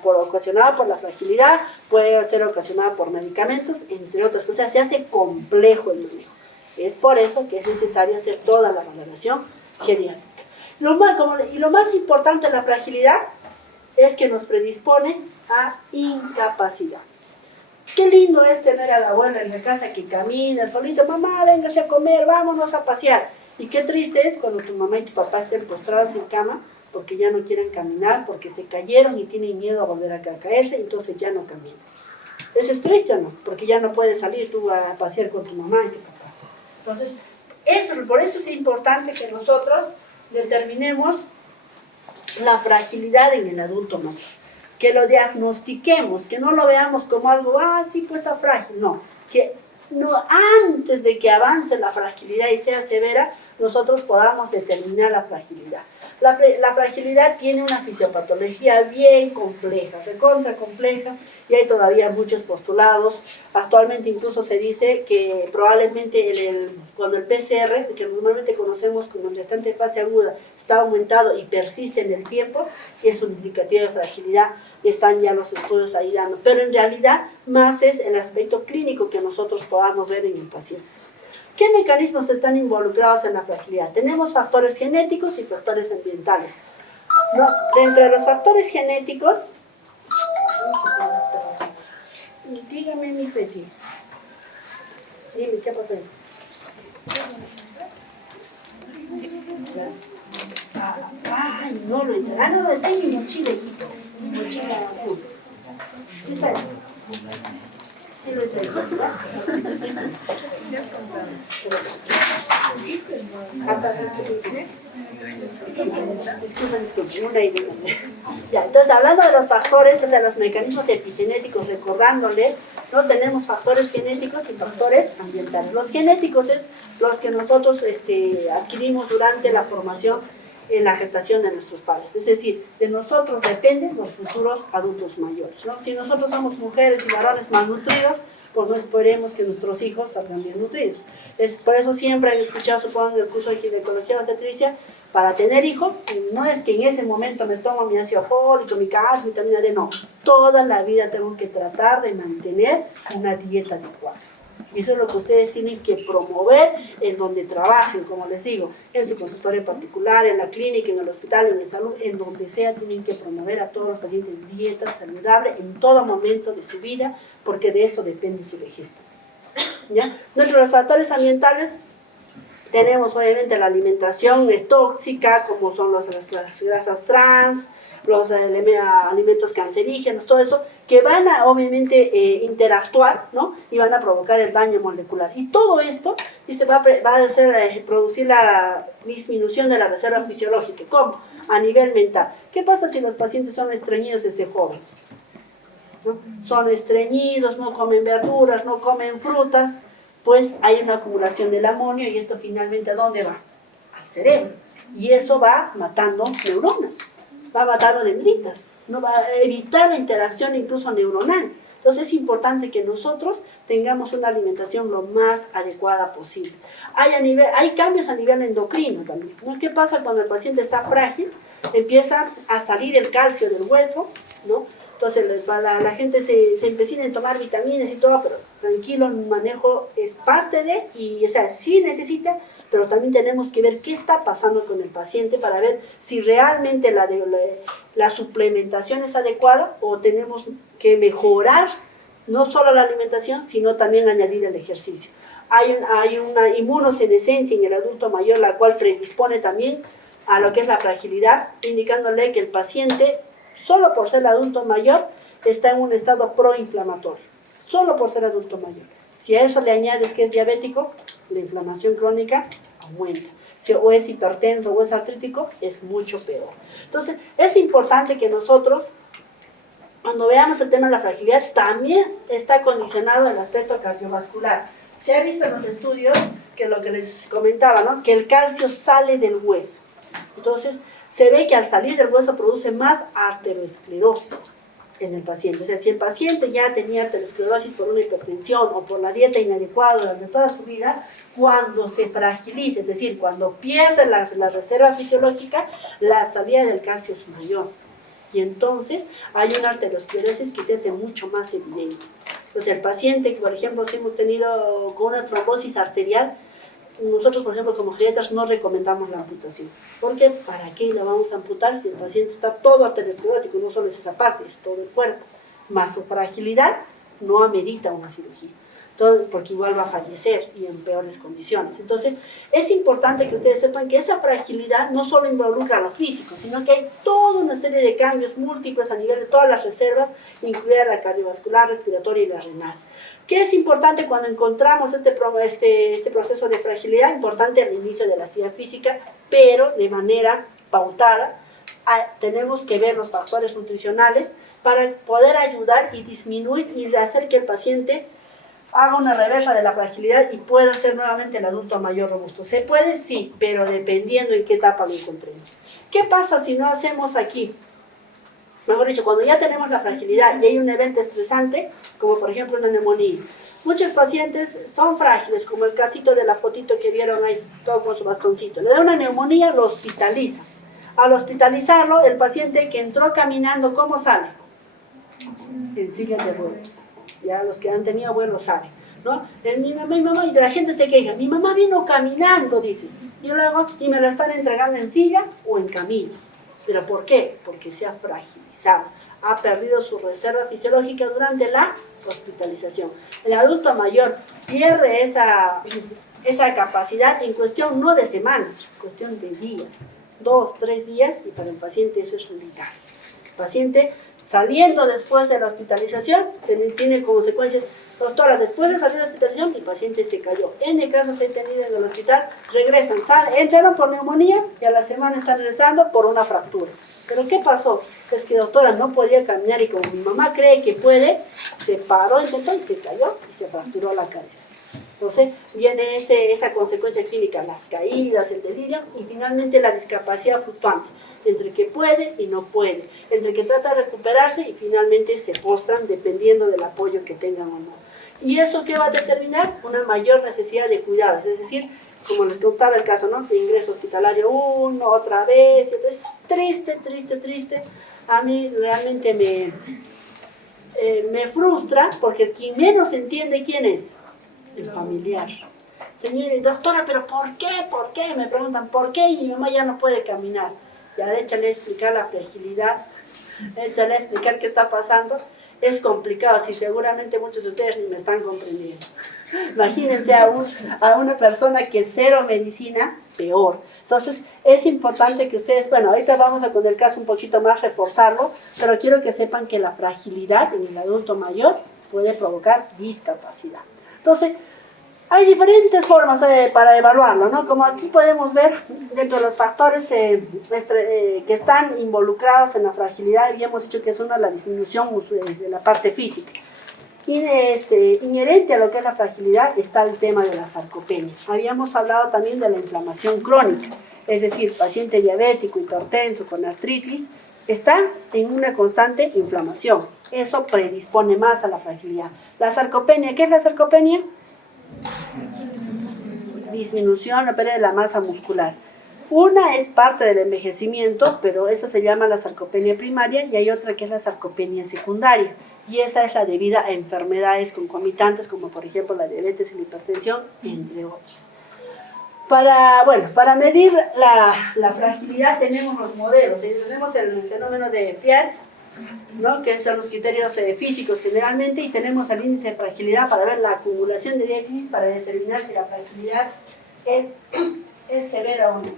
ocasionada por la fragilidad, puede ser ocasionada por medicamentos, entre otras cosas. Se hace complejo el manejo. Es por eso que es necesario hacer toda la valoración geriátrica. Lo más importante de la fragilidad es que nos predispone a incapacidad. Qué lindo es tener a la abuela en la casa que camina solito, mamá, véngase a comer, vámonos a pasear. Y qué triste es cuando tu mamá y tu papá estén postrados en cama porque ya no quieren caminar, porque se cayeron y tienen miedo a volver a caerse, entonces ya no caminan. Eso es triste, ¿o no? Porque ya no puedes salir tú a pasear con tu mamá y tu papá. Entonces, por eso es importante que nosotros determinemos la fragilidad en el adulto mayor, que lo diagnostiquemos, que no lo veamos como algo, sí, pues está frágil, no, que no, antes de que avance la fragilidad y sea severa, nosotros podamos determinar la fragilidad. La fragilidad tiene una fisiopatología bien compleja, recontra compleja, y hay todavía muchos postulados. Actualmente incluso se dice que probablemente cuando el PCR, que normalmente conocemos como el tratante de fase aguda, está aumentado y persiste en el tiempo, es un indicativo de fragilidad, y están ya los estudios ahí dando. Pero en realidad más es el aspecto clínico que nosotros podamos ver en el paciente. ¿Qué mecanismos están involucrados en la fragilidad? Tenemos factores genéticos y factores ambientales, ¿no? Dentro de los factores genéticos, dígame mi Feti, dime, ¿qué pasó ahí? Ay, no lo entiendo. No, está en mi mochila, hijito. Mochila azul. ¿Sí está ahí? Sí lo he traído, ¿verdad? Disculpen, una idea. Ya, entonces, hablando de los factores, o sea, los mecanismos epigenéticos, recordándoles, ¿no? Tenemos factores genéticos y factores ambientales. Los genéticos es los que nosotros adquirimos durante la formación en la gestación de nuestros padres. Es decir, de nosotros dependen los futuros adultos mayores, ¿no? Si nosotros somos mujeres y varones malnutridos, pues no esperemos que nuestros hijos salgan bien nutridos. Por eso siempre han escuchado, supongo, en el curso de ginecología y obstetricia, para tener hijos, no es que en ese momento me tomo mi ácido fólico, mi calcio, vitamina D, no. Toda la vida tengo que tratar de mantener una dieta adecuada. Y eso es lo que ustedes tienen que promover en donde trabajen, como les digo, en su consultorio particular, en la clínica, en el hospital, en la salud, en donde sea, tienen que promover a todos los pacientes dietas saludables en todo momento de su vida, porque de eso depende su vejez. ¿Ya? Dentro de los factores ambientales Tenemos obviamente la alimentación tóxica, como son las grasas trans, los alimentos cancerígenos, todo eso, que van a obviamente interactuar, ¿no? Y van a provocar el daño molecular. Y todo esto va a hacer, producir la disminución de la reserva fisiológica. ¿Cómo? A nivel mental. ¿Qué pasa si los pacientes son estreñidos desde jóvenes? ¿No? Son estreñidos, no comen verduras, no comen frutas, pues hay una acumulación del amonio y esto finalmente ¿a dónde va? Al cerebro. Y eso va matando neuronas, va matando dendritas, no va a evitar la interacción incluso neuronal. Entonces es importante que nosotros tengamos una alimentación lo más adecuada posible. Hay cambios a nivel endocrino también, ¿no? ¿Qué pasa cuando el paciente está frágil? Empieza a salir el calcio del hueso, ¿no? Entonces la gente se empecina en tomar vitaminas y todo, pero tranquilo, el manejo es parte de, y o sea, sí necesita, pero también tenemos que ver qué está pasando con el paciente para ver si realmente la suplementación es adecuada o tenemos que mejorar no solo la alimentación, sino también añadir el ejercicio. Hay una inmunosenescencia en el adulto mayor, la cual predispone también a lo que es la fragilidad, indicándole que el paciente, solo por ser adulto mayor, está en un estado proinflamatorio, solo por ser adulto mayor. Si a eso le añades que es diabético, la inflamación crónica aumenta. Si o es hipertenso o es artrítico, es mucho peor. Entonces, es importante que nosotros, cuando veamos el tema de la fragilidad, también está condicionado el aspecto cardiovascular. Se ha visto en los estudios que lo que les comentaba, ¿no? Que el calcio sale del hueso. Entonces, se ve que al salir del hueso produce más arteriosclerosis en el paciente. O sea, si el paciente ya tenía arteriosclerosis por una hipertensión o por la dieta inadecuada durante toda su vida, cuando se fragiliza, es decir, cuando pierde la reserva fisiológica, la salida del calcio es mayor. Y entonces hay una arteriosclerosis que se hace mucho más evidente. O sea, el paciente, por ejemplo, si hemos tenido con una trombosis arterial, nosotros, por ejemplo, como geriatras no recomendamos la amputación. ¿Por qué? ¿Para qué la vamos a amputar si el paciente está todo arteriosclerótico? No solo es esa parte, es todo el cuerpo. Más su fragilidad no amerita una cirugía. Porque igual va a fallecer y en peores condiciones. Entonces, es importante que ustedes sepan que esa fragilidad no solo involucra lo físico, sino que hay toda una serie de cambios múltiples a nivel de todas las reservas, incluida la cardiovascular, respiratoria y la renal. ¿Qué es importante cuando encontramos este proceso de fragilidad? Importante al inicio de la actividad física, pero de manera pautada. Tenemos que ver los factores nutricionales para poder ayudar y disminuir y hacer que el paciente haga una reversa de la fragilidad y pueda ser nuevamente el adulto mayor robusto. ¿Se puede? Sí, pero dependiendo en qué etapa lo encontremos. ¿Qué pasa si no hacemos aquí? Mejor dicho, cuando ya tenemos la fragilidad y hay un evento estresante, como por ejemplo una neumonía. Muchos pacientes son frágiles, como el casito de la fotito que vieron ahí, todo con su bastoncito. Le da una neumonía, lo hospitaliza. Al hospitalizarlo, el paciente que entró caminando, ¿cómo sale? En silla de ruedas. Ya los que han tenido abuelos saben, ¿no? Es mi mamá, y la gente se queja, mi mamá vino caminando, dice, y luego, y me la están entregando en silla o en camino. ¿Pero por qué? Porque se ha fragilizado, ha perdido su reserva fisiológica durante la hospitalización. El adulto mayor pierde esa capacidad en cuestión no de semanas, cuestión de días, 2, 3 días, y para el paciente eso es letal. El paciente saliendo después de la hospitalización, tiene consecuencias. Doctora, después de salir de la hospitalización, el paciente se cayó. N casos he tenido en el hospital, regresan, entraron por neumonía y a la semana están regresando por una fractura. ¿Pero qué pasó? Es que doctora no podía caminar y como mi mamá cree que puede, se paró, intentó y se cayó y se fracturó la cadera. Entonces viene esa consecuencia clínica, las caídas, el delirio y finalmente la discapacidad fluctuante, entre que puede y no puede, entre que trata de recuperarse y finalmente se postran dependiendo del apoyo que tengan o no. ¿Y eso qué va a determinar? Una mayor necesidad de cuidados, es decir, como les contaba el caso, ¿no? De ingreso hospitalario uno, otra vez, y entonces triste. A mí realmente me frustra porque quien menos entiende quién es, el familiar. Señora, doctora, ¿pero por qué? ¿Por qué? Me preguntan, ¿por qué? Y mi mamá ya no puede caminar. Ya échale a explicar la fragilidad, échale a explicar qué está pasando. es complicado, si seguramente muchos de ustedes ni me están comprendiendo. Imagínense a una persona que cero medicina, peor. Entonces, es importante que ustedes, bueno, ahorita vamos a con el caso un poquito más reforzarlo, pero quiero que sepan que la fragilidad en el adulto mayor puede provocar discapacidad. Entonces, hay diferentes formas para evaluarlo, ¿no? Como aquí podemos ver, dentro de los factores que están involucrados en la fragilidad, habíamos dicho que es una la disminución de la parte física. Y inherente a lo que es la fragilidad está el tema de la sarcopenia. Habíamos hablado también de la inflamación crónica, es decir, paciente diabético, hipertenso, con artritis, está en una constante inflamación. Eso predispone más a la fragilidad. La sarcopenia, ¿qué es la sarcopenia? Disminución o pérdida de la masa muscular. Una es parte del envejecimiento, pero eso se llama la sarcopenia primaria, y hay otra que es la sarcopenia secundaria, y esa es la debida a enfermedades concomitantes, como por ejemplo la diabetes y la hipertensión, entre otras. Para medir la fragilidad tenemos los modelos. Tenemos el fenómeno de Fiat, ¿no? Que son los criterios físicos generalmente, y tenemos el índice de fragilidad para ver la acumulación de déficits para determinar si la fragilidad es severa o no.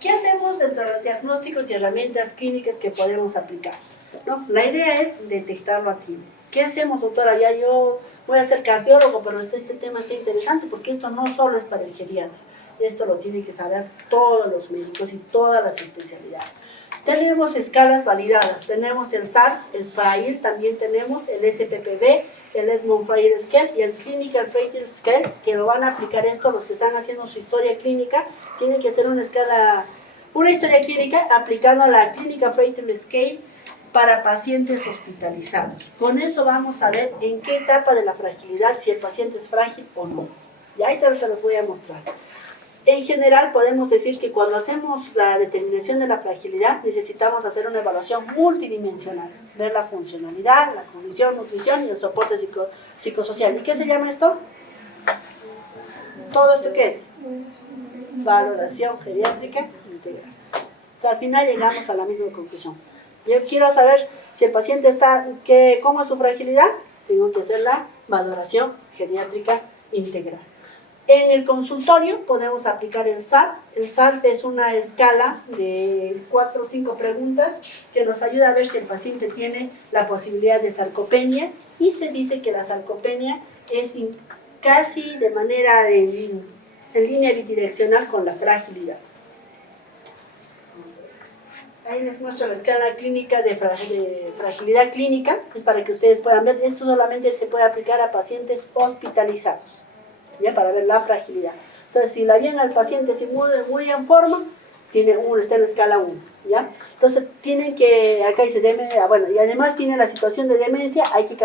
¿Qué hacemos dentro de los diagnósticos y herramientas clínicas que podemos aplicar? ¿No? La idea es detectarlo a tiempo. ¿Qué hacemos, doctora? Ya yo voy a ser cardiólogo, pero este tema está interesante porque esto no solo es para el geriatra, esto lo tienen que saber todos los médicos y todas las especialidades. Tenemos escalas validadas, tenemos el SAR, el Frail, también tenemos el SPPB, el Edmund Frail Scale y el Clinical Frail Scale, que lo van a aplicar esto los que están haciendo su historia clínica. Tienen que hacer una historia clínica aplicando la Clinical Frail Scale para pacientes hospitalizados. Con eso vamos a ver en qué etapa de la fragilidad, si el paciente es frágil o no. Y ahí se los voy a mostrar. En general podemos decir que cuando hacemos la determinación de la fragilidad necesitamos hacer una evaluación multidimensional, ver la funcionalidad, la condición, nutrición y el soporte psicosocial. ¿Y qué se llama esto? ¿Todo esto qué es? Valoración geriátrica integral. O sea, al final llegamos a la misma conclusión. Yo quiero saber si el paciente ¿cómo es su fragilidad? Tengo que hacer la valoración geriátrica integral. En el consultorio podemos aplicar el SARP. El SARP es una escala de 4 o 5 preguntas que nos ayuda a ver si el paciente tiene la posibilidad de sarcopenia, y se dice que la sarcopenia es casi de manera en línea bidireccional con la fragilidad. Ahí les muestro la escala clínica de fragilidad clínica, es para que ustedes puedan ver. Esto solamente se puede aplicar a pacientes hospitalizados, ¿ya? Para ver la fragilidad. Entonces, si la ven al paciente si muy en forma, está en la escala 1, ¿ya? Entonces, tienen que, acá dice, y además tiene la situación de demencia, hay que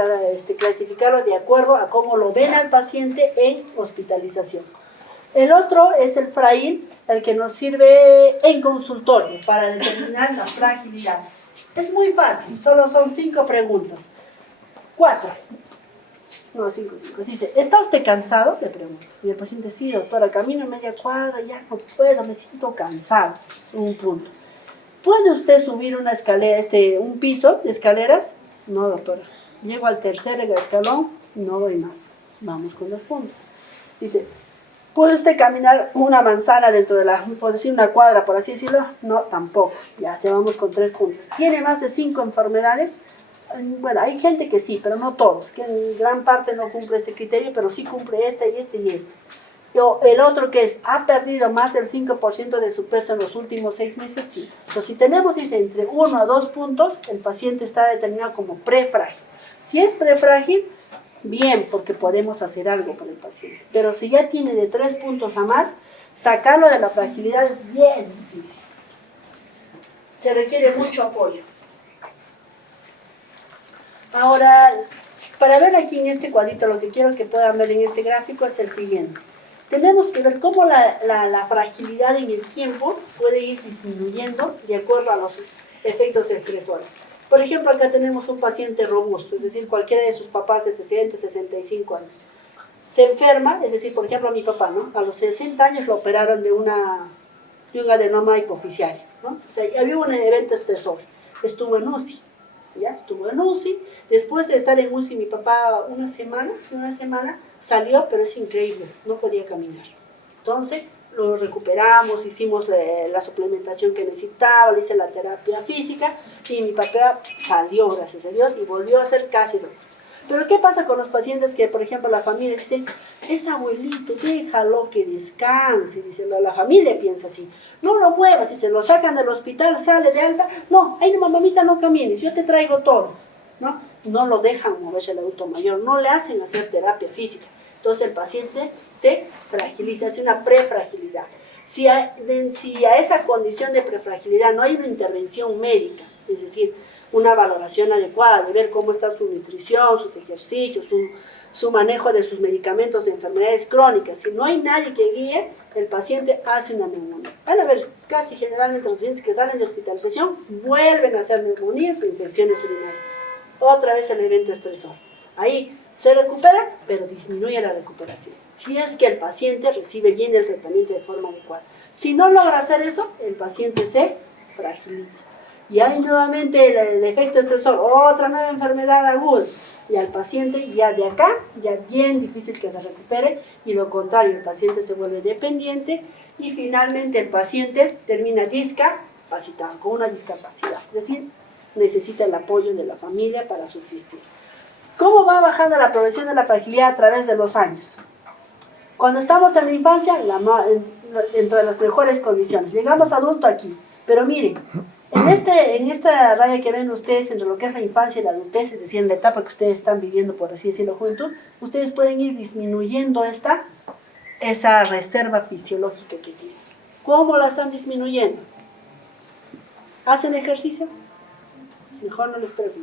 clasificarlo de acuerdo a cómo lo ven al paciente en hospitalización. El otro es el Frail, el que nos sirve en consultorio para determinar la fragilidad. Es muy fácil, solo son 5 preguntas. 4. No, 5. Dice, ¿está usted cansado? Le pregunto. Y el paciente, sí, doctora, camino media cuadra, ya no puedo, me siento cansado. Un punto. ¿Puede usted subir una escalera, un piso de escaleras? No, doctora. Llego al tercer escalón, no doy más. Vamos con los puntos. Dice, ¿puede usted caminar una manzana dentro de por decir una cuadra, por así decirlo? No, tampoco. Ya, se vamos con 3 puntos. ¿Tiene más de 5 enfermedades? Bueno, hay gente que sí, pero no todos, que en gran parte no cumple este criterio, pero sí cumple este y este y este. El otro que es, ¿ha perdido más del 5% de su peso en los últimos 6 meses? Sí. Entonces, si tenemos, dice, entre 1 a 2 puntos, el paciente está determinado como prefrágil. Si es prefrágil, bien, porque podemos hacer algo por el paciente. Pero si ya tiene de 3 puntos a más, sacarlo de la fragilidad es bien difícil. Se requiere mucho apoyo. Ahora, para ver aquí en este cuadrito, lo que quiero que puedan ver en este gráfico es el siguiente. Tenemos que ver cómo la fragilidad en el tiempo puede ir disminuyendo de acuerdo a los efectos estresores. Por ejemplo, acá tenemos un paciente robusto, es decir, cualquiera de sus papás de 60, 65 años. Se enferma, es decir, por ejemplo, a mi papá, ¿no? A los 60 años lo operaron de un adenoma hipoficiario, ¿no? O sea, había un evento estresor, estuvo en UCI. ya estuvo en UCI. Después de estar en UCI, mi papá una semana salió, pero es increíble, no podía caminar. Entonces lo recuperamos, hicimos la suplementación que necesitaba, le hice la terapia física y mi papá salió, gracias a Dios, y volvió a ser casi robusto. Pero ¿qué pasa con los pacientes que, por ejemplo, la familia dice, es abuelito, déjalo que descanse? Dice, la familia piensa así, no lo muevas, si se lo sacan del hospital, sale de alta, no, ay no, mamita, no camines, yo te traigo todo, ¿no? No lo dejan moverse el adulto mayor, no le hacen hacer terapia física. Entonces el paciente se fragiliza, hace una prefragilidad. Si a esa condición de prefragilidad no hay una intervención médica, es decir, una valoración adecuada de ver cómo está su nutrición, sus ejercicios, su manejo de sus medicamentos de enfermedades crónicas, si no hay nadie que guíe, el paciente hace una neumonía. Van a ver, casi generalmente los pacientes que salen de hospitalización vuelven a hacer neumonías o infecciones urinarias. Otra vez el evento estresor. Ahí se recupera, pero disminuye la recuperación. Si es que el paciente recibe bien el tratamiento de forma adecuada. Si no logra hacer eso, el paciente se fragiliza. Y hay nuevamente el efecto estresor, otra nueva enfermedad aguda. Y al paciente ya de acá, ya bien difícil que se recupere. Y lo contrario, el paciente se vuelve dependiente y finalmente el paciente termina discapacitado, con una discapacidad. Es decir, necesita el apoyo de la familia para subsistir. ¿Cómo va bajando la progresión de la fragilidad a través de los años? Cuando estamos en la infancia, dentro de las mejores condiciones. Llegamos adulto aquí. Pero miren, en esta raya que ven ustedes entre lo que es la infancia y la adultez, es decir, en la etapa que ustedes están viviendo, por así decirlo, juventud, ustedes pueden ir disminuyendo esa reserva fisiológica que tienen. ¿Cómo la están disminuyendo? ¿Hacen ejercicio? Mejor no les pregunto,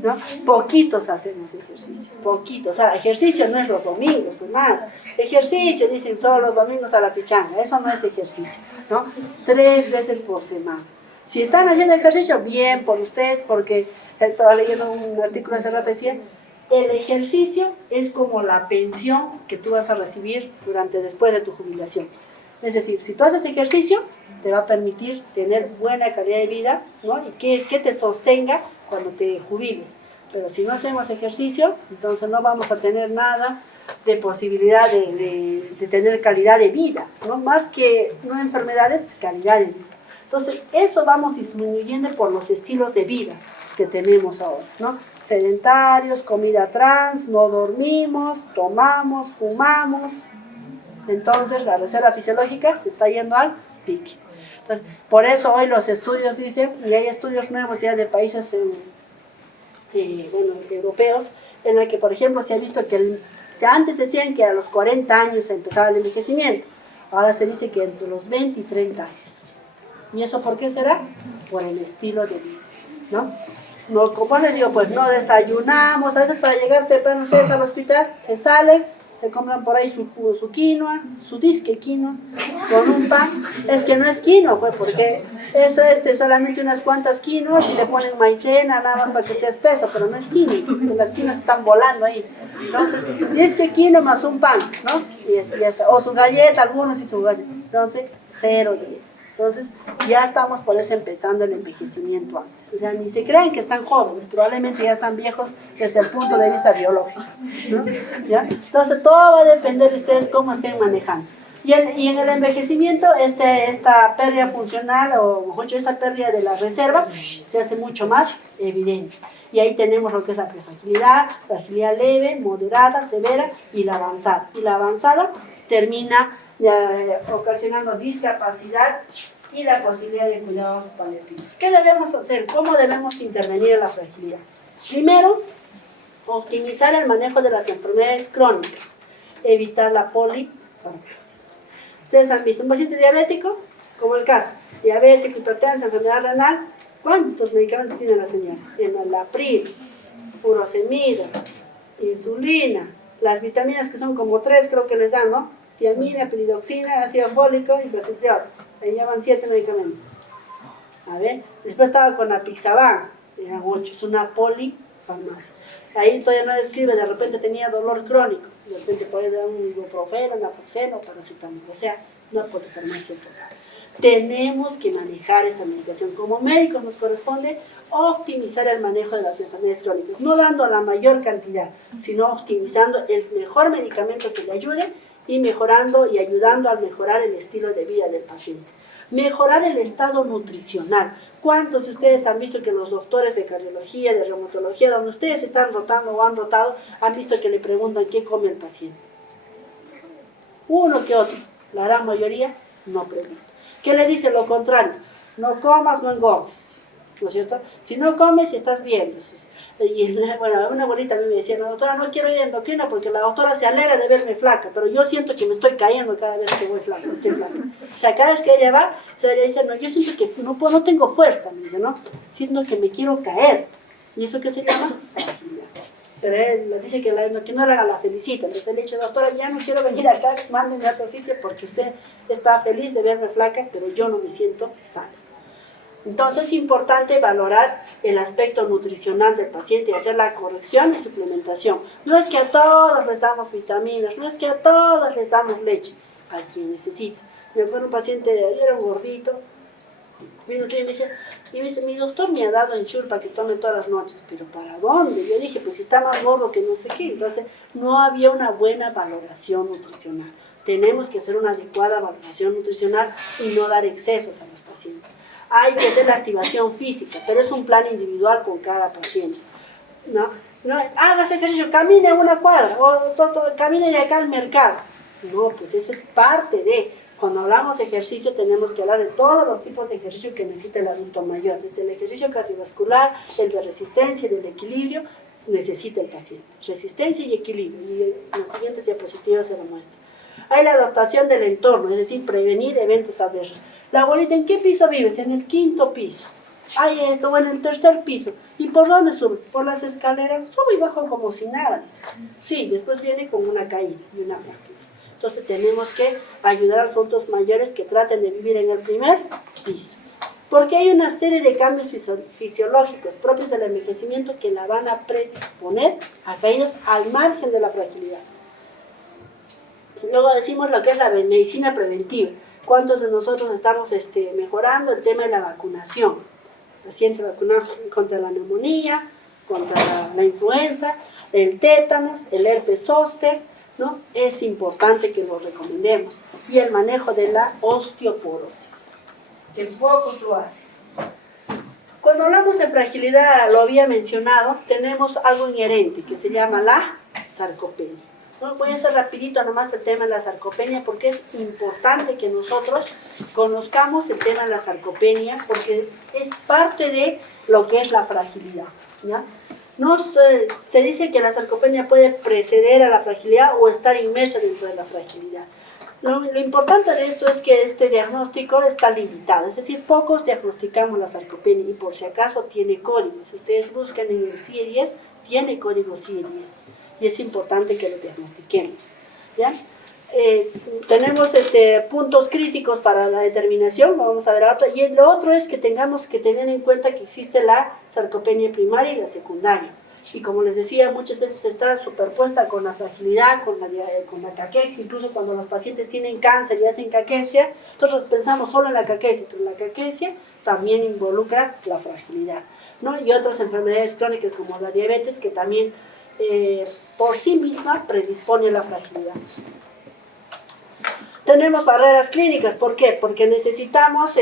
¿no? Poquitos hacemos ejercicio, poquitos. O sea, ejercicio no es los domingos, no más. Ejercicio, dicen, solo los domingos a la pichanga. Eso no es ejercicio, ¿no? 3 veces por semana. Si están haciendo ejercicio, bien por ustedes, porque estaba leyendo un artículo hace rato, decía, el ejercicio es como la pensión que tú vas a recibir después de tu jubilación. Es decir, si tú haces ejercicio, te va a permitir tener buena calidad de vida, ¿no? Y que te sostenga cuando te jubiles. Pero si no hacemos ejercicio, entonces no vamos a tener nada de posibilidad de tener calidad de vida, ¿no? Más que no enfermedades, calidad de vida. Entonces, eso vamos disminuyendo por los estilos de vida que tenemos ahora, ¿no? Sedentarios, comida trans, no dormimos, tomamos, fumamos. Entonces, la reserva fisiológica se está yendo al pique. Entonces, por eso hoy los estudios dicen, y hay estudios nuevos ya de países europeos, en el que, por ejemplo, se ha visto que antes decían que a los 40 años se empezaba el envejecimiento, ahora se dice que entre los 20 y 30 años. ¿Y eso por qué será? Por el estilo de vida, ¿no? No, como les digo, pues no desayunamos, a veces para llegar temprano ustedes al hospital, se salen, se compran por ahí su quinoa, su disque quinoa, con un pan. Es que no es quinoa, pues, porque eso es solamente unas cuantas quinoas y le ponen maicena, nada más para que esté espeso, pero no es quinoa, las quinoas están volando ahí. Entonces, disque quinoa más un pan, ¿no? O su galleta, algunos y su galleta. Entonces, 0 dieta. Entonces, ya estamos por eso empezando el envejecimiento antes. O sea, ni se creen que están jóvenes, probablemente ya están viejos desde el punto de vista biológico, ¿no? ¿Ya? Entonces, todo va a depender de ustedes cómo estén manejando. Y en el envejecimiento, esta pérdida funcional, o mejor dicho, esta pérdida de la reserva, se hace mucho más evidente. Y ahí tenemos lo que es la prefragilidad, fragilidad leve, moderada, severa y la avanzada. Y la avanzada termina ocasionando discapacidad y la posibilidad de cuidados paliativos. ¿Qué debemos hacer? ¿Cómo debemos intervenir en la fragilidad? Primero, optimizar el manejo de las enfermedades crónicas, evitar la polifarmacia. Ustedes han visto un paciente diabético, como el caso, diabético, hipertensión, enfermedad renal, ¿cuántos medicamentos tiene la señora? Enalapril, furosemida, insulina, las vitaminas que son como 3 creo que les dan, ¿no? Tiamina, piridoxina, ácido fólico y placentriol. Ahí llevan 7 medicamentos. A ver, después estaba con apixaban, eran 8, es una polifarmacia. Ahí todavía no describe, de repente tenía dolor crónico, de repente puede dar un ibuprofeno, naproxeno, paracetamol, o sea, una polifarmacia total. tenemos que manejar esa medicación. Como médicos nos corresponde optimizar el manejo de las enfermedades crónicas, no dando la mayor cantidad, sino optimizando el mejor medicamento que le ayude y mejorando y ayudando a mejorar el estilo de vida del paciente. Mejorar el estado nutricional. ¿Cuántos de ustedes han visto que los doctores de cardiología, de reumatología, donde ustedes están rotando o han rotado, han visto que le preguntan qué come el paciente? Uno que otro, la gran mayoría no pregunta. ¿Qué le dice lo contrario? No comas, no engordes, ¿no es cierto? Si no comes, estás bien. Entonces, y bueno, una abuelita a mí me decía, no, doctora, no quiero ir a endocrina porque la doctora se alegra de verme flaca, pero yo siento que me estoy cayendo cada vez que voy flaca, estoy flaca. O sea, cada vez que ella va, ella dice, no, yo siento que no tengo fuerza, me dice, ¿no? Siento que me quiero caer. ¿Y eso qué se llama? Fragilidad. Pero él le dice que la endocrinóloga la felicita. Entonces él le dice, doctora, ya no quiero venir acá, mándenme a otro sitio porque usted está feliz de verme flaca, pero yo no me siento sana. Entonces es importante valorar el aspecto nutricional del paciente y hacer la corrección y suplementación. No es que a todos les damos vitaminas, no es que a todos les damos leche, a quien necesita. Me acuerdo un paciente, era un gordito, vino y me dice, mi doctor me ha dado Ensure para que tome todas las noches, pero ¿para dónde? Yo dije, pues si está más gordo que no sé qué. Entonces no había una buena valoración nutricional. Tenemos que hacer una adecuada valoración nutricional y no dar excesos a los pacientes. Hay que hacer la activación física, pero es un plan individual con cada paciente. No, hagas ejercicio, camine una cuadra, o camine de acá al mercado. No, pues eso es parte de... Cuando hablamos de ejercicio tenemos que hablar de todos los tipos de ejercicio que necesita el adulto mayor, desde el ejercicio cardiovascular, el de resistencia y del equilibrio, necesita el paciente. Resistencia y equilibrio, y en las siguientes diapositivas se lo muestro. Hay la adaptación del entorno, es decir, prevenir eventos adversos. La abuelita, ¿en qué piso vives? En el 5.º piso. Hay esto, o en el 3.er piso. ¿Y por dónde subes? Por las escaleras, subo y bajo como si nada. Sí, después viene con una caída y una fractura. Entonces tenemos que ayudar a los adultos mayores que traten de vivir en el 1.er piso. Porque hay una serie de cambios fisiológicos propios del envejecimiento que la van a predisponer a caídas al margen de la fragilidad. Luego decimos lo que es la medicina preventiva. ¿Cuántos de nosotros estamos mejorando el tema de la vacunación? Paciente vacunado contra la neumonía, contra la influenza, el tétanos, el herpes zóster, ¿no? Es importante que lo recomendemos. Y el manejo de la osteoporosis, que pocos lo hacen. Cuando hablamos de fragilidad, lo había mencionado, tenemos algo inherente que se llama la sarcopenia. ¿No? Voy a hacer rapidito nomás el tema de la sarcopenia porque es importante que nosotros conozcamos el tema de la sarcopenia porque es parte de lo que es la fragilidad, ¿ya? No se dice que la sarcopenia puede preceder a la fragilidad o estar inmersa dentro de la fragilidad. Lo importante de esto es que este diagnóstico está limitado, es decir, pocos diagnosticamos la sarcopenia y por si acaso tiene código. Si ustedes buscan en el CIE-10, tiene código CIE-10 y es importante que lo diagnostiquemos, ¿ya? Tenemos puntos críticos para la determinación, lo vamos a ver ahora, y lo otro es que tengamos que tener en cuenta que existe la sarcopenia primaria y la secundaria, y como les decía, muchas veces está superpuesta con la fragilidad, con la caquexia, incluso cuando los pacientes tienen cáncer y hacen caquexia, nosotros pensamos solo en la caquexia, pero la caquexia también involucra la fragilidad, ¿no? Y otras enfermedades crónicas como la diabetes que también por sí misma predispone a la fragilidad. Tenemos barreras clínicas, ¿por qué? Porque necesitamos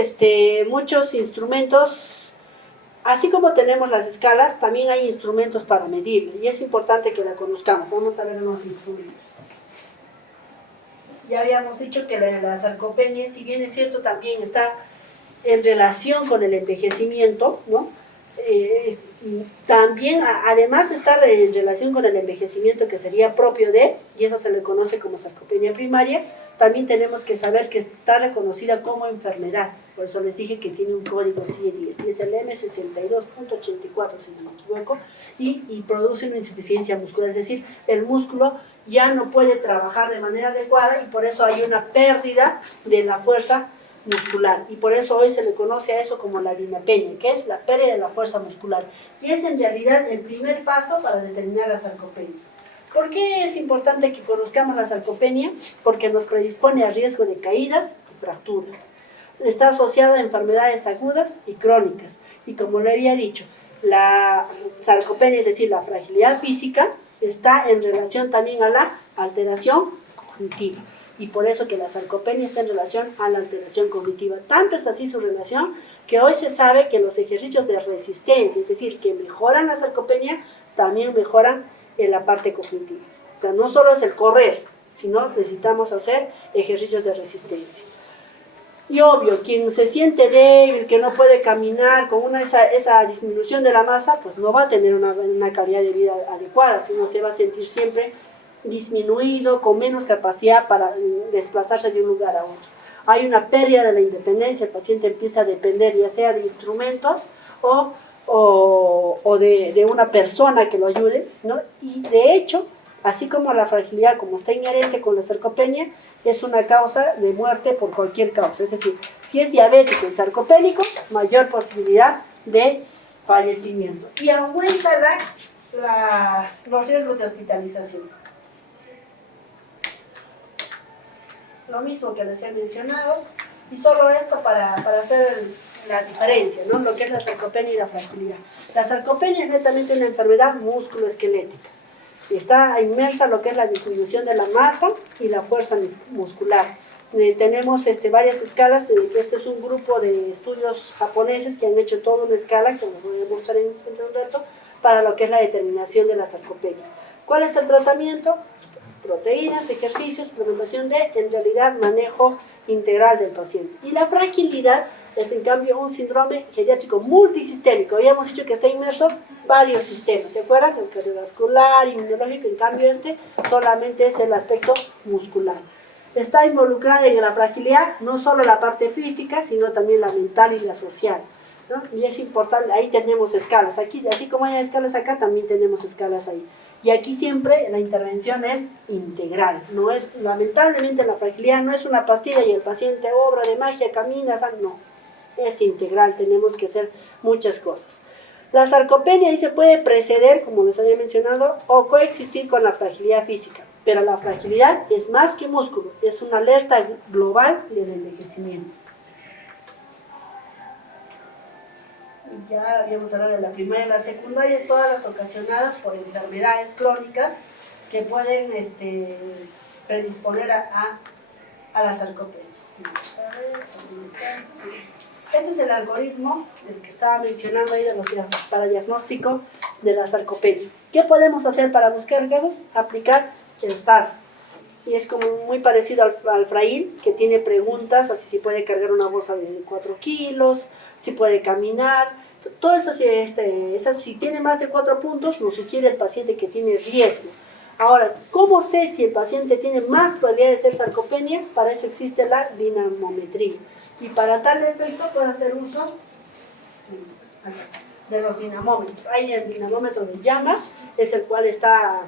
muchos instrumentos, así como tenemos las escalas, también hay instrumentos para medirlo, y es importante que la conozcamos. Vamos a ver unos instrumentos. Ya habíamos dicho que la sarcopenia, si bien es cierto, también está en relación con el envejecimiento, ¿no? También, además de estar en relación con el envejecimiento que sería propio de, y eso se le conoce como sarcopenia primaria, también tenemos que saber que está reconocida como enfermedad, por eso les dije que tiene un código CIE-10, y es el M62.84 si no me equivoco, y produce una insuficiencia muscular, es decir, el músculo ya no puede trabajar de manera adecuada y por eso hay una pérdida de la fuerza muscular, y por eso hoy se le conoce a eso como la dinapenia, que es la pérdida de la fuerza muscular, y es en realidad el primer paso para determinar la sarcopenia. ¿Por qué es importante que conozcamos la sarcopenia? Porque nos predispone a riesgo de caídas y fracturas. está asociada a enfermedades agudas y crónicas. Y como le había dicho, la sarcopenia, es decir, la fragilidad física, está en relación también a la alteración cognitiva. Y por eso que la sarcopenia está en relación a la alteración cognitiva. Tanto es así su relación que hoy se sabe que los ejercicios de resistencia, es decir, que mejoran la sarcopenia, también mejoran en la parte cognitiva. O sea, no solo es el correr, sino necesitamos hacer ejercicios de resistencia. Y obvio, quien se siente débil, que no puede caminar, con esa disminución de la masa, pues no va a tener una calidad de vida adecuada, sino se va a sentir siempre disminuido, con menos capacidad para desplazarse de un lugar a otro. Hay una pérdida de la independencia, el paciente empieza a depender ya sea de instrumentos o de una persona que lo ayude, ¿no? Y de hecho, así como la fragilidad, como está inherente con la sarcopenia, es una causa de muerte por cualquier causa. Es decir, si es diabético y sarcopénico, mayor posibilidad de fallecimiento. Y aumenta los riesgos de hospitalización. Lo mismo que les he mencionado, y solo esto para hacer la diferencia, ¿no? Lo que es la sarcopenia y la fragilidad. La sarcopenia es netamente una enfermedad musculoesquelética. Está inmersa en lo que es la disminución de la masa y la fuerza muscular. Tenemos varias escalas, este es un grupo de estudios japoneses que han hecho toda una escala, que les voy a mostrar en un rato, para lo que es la determinación de la sarcopenia. ¿Cuál es el tratamiento? Proteínas, ejercicios, suplementación en realidad, manejo integral del paciente. Y la fragilidad es en cambio un síndrome geriátrico multisistémico. Habíamos dicho que está inmerso varios sistemas, ¿se acuerdan? El cardiovascular, inmunológico, en cambio solamente es el aspecto muscular. Está involucrada en la fragilidad no solo la parte física, sino también la mental y la social, ¿no? Y es importante, ahí tenemos escalas, aquí, así como hay escalas acá, también tenemos escalas ahí. Y aquí siempre la intervención es integral, no es, lamentablemente la fragilidad no es una pastilla y el paciente obra de magia, camina, no, es integral, tenemos que hacer muchas cosas. La sarcopenia ahí se puede preceder, como les había mencionado, o coexistir con la fragilidad física, pero la fragilidad es más que músculo, es una alerta global del envejecimiento. Ya habíamos hablado de la primaria y la secundaria, todas las ocasionadas por enfermedades crónicas que pueden predisponer a la sarcopenia. Este es el algoritmo del que estaba mencionando ahí para diagnóstico de la sarcopenia. ¿Qué podemos hacer para buscar casos? Aplicar el SAR. Y es como muy parecido al frail, que tiene preguntas, así si puede cargar una bolsa de 4 kilos, si puede caminar. Todo eso, si tiene más de 4 puntos, nos sugiere el paciente que tiene riesgo. Ahora, ¿cómo sé si el paciente tiene más probabilidad de ser sarcopenia? Para eso existe la dinamometría. Y para tal efecto puede hacer uso de los dinamómetros. Hay el dinamómetro de llama, es el cual está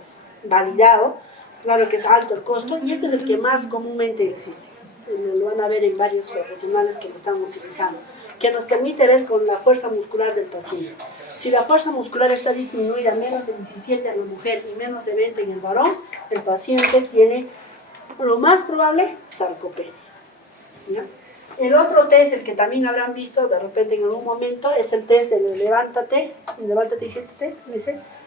validado. Claro que es alto el costo, y este es el que más comúnmente existe. Lo van a ver en varios profesionales que lo están utilizando, que nos permite ver con la fuerza muscular del paciente. Si la fuerza muscular está disminuida, menos de 17 en la mujer y menos de 20 en el varón, el paciente tiene, lo más probable, sarcopenia. ¿Ya? El otro test, el que también habrán visto de repente en algún momento, es el test del levántate y siéntate,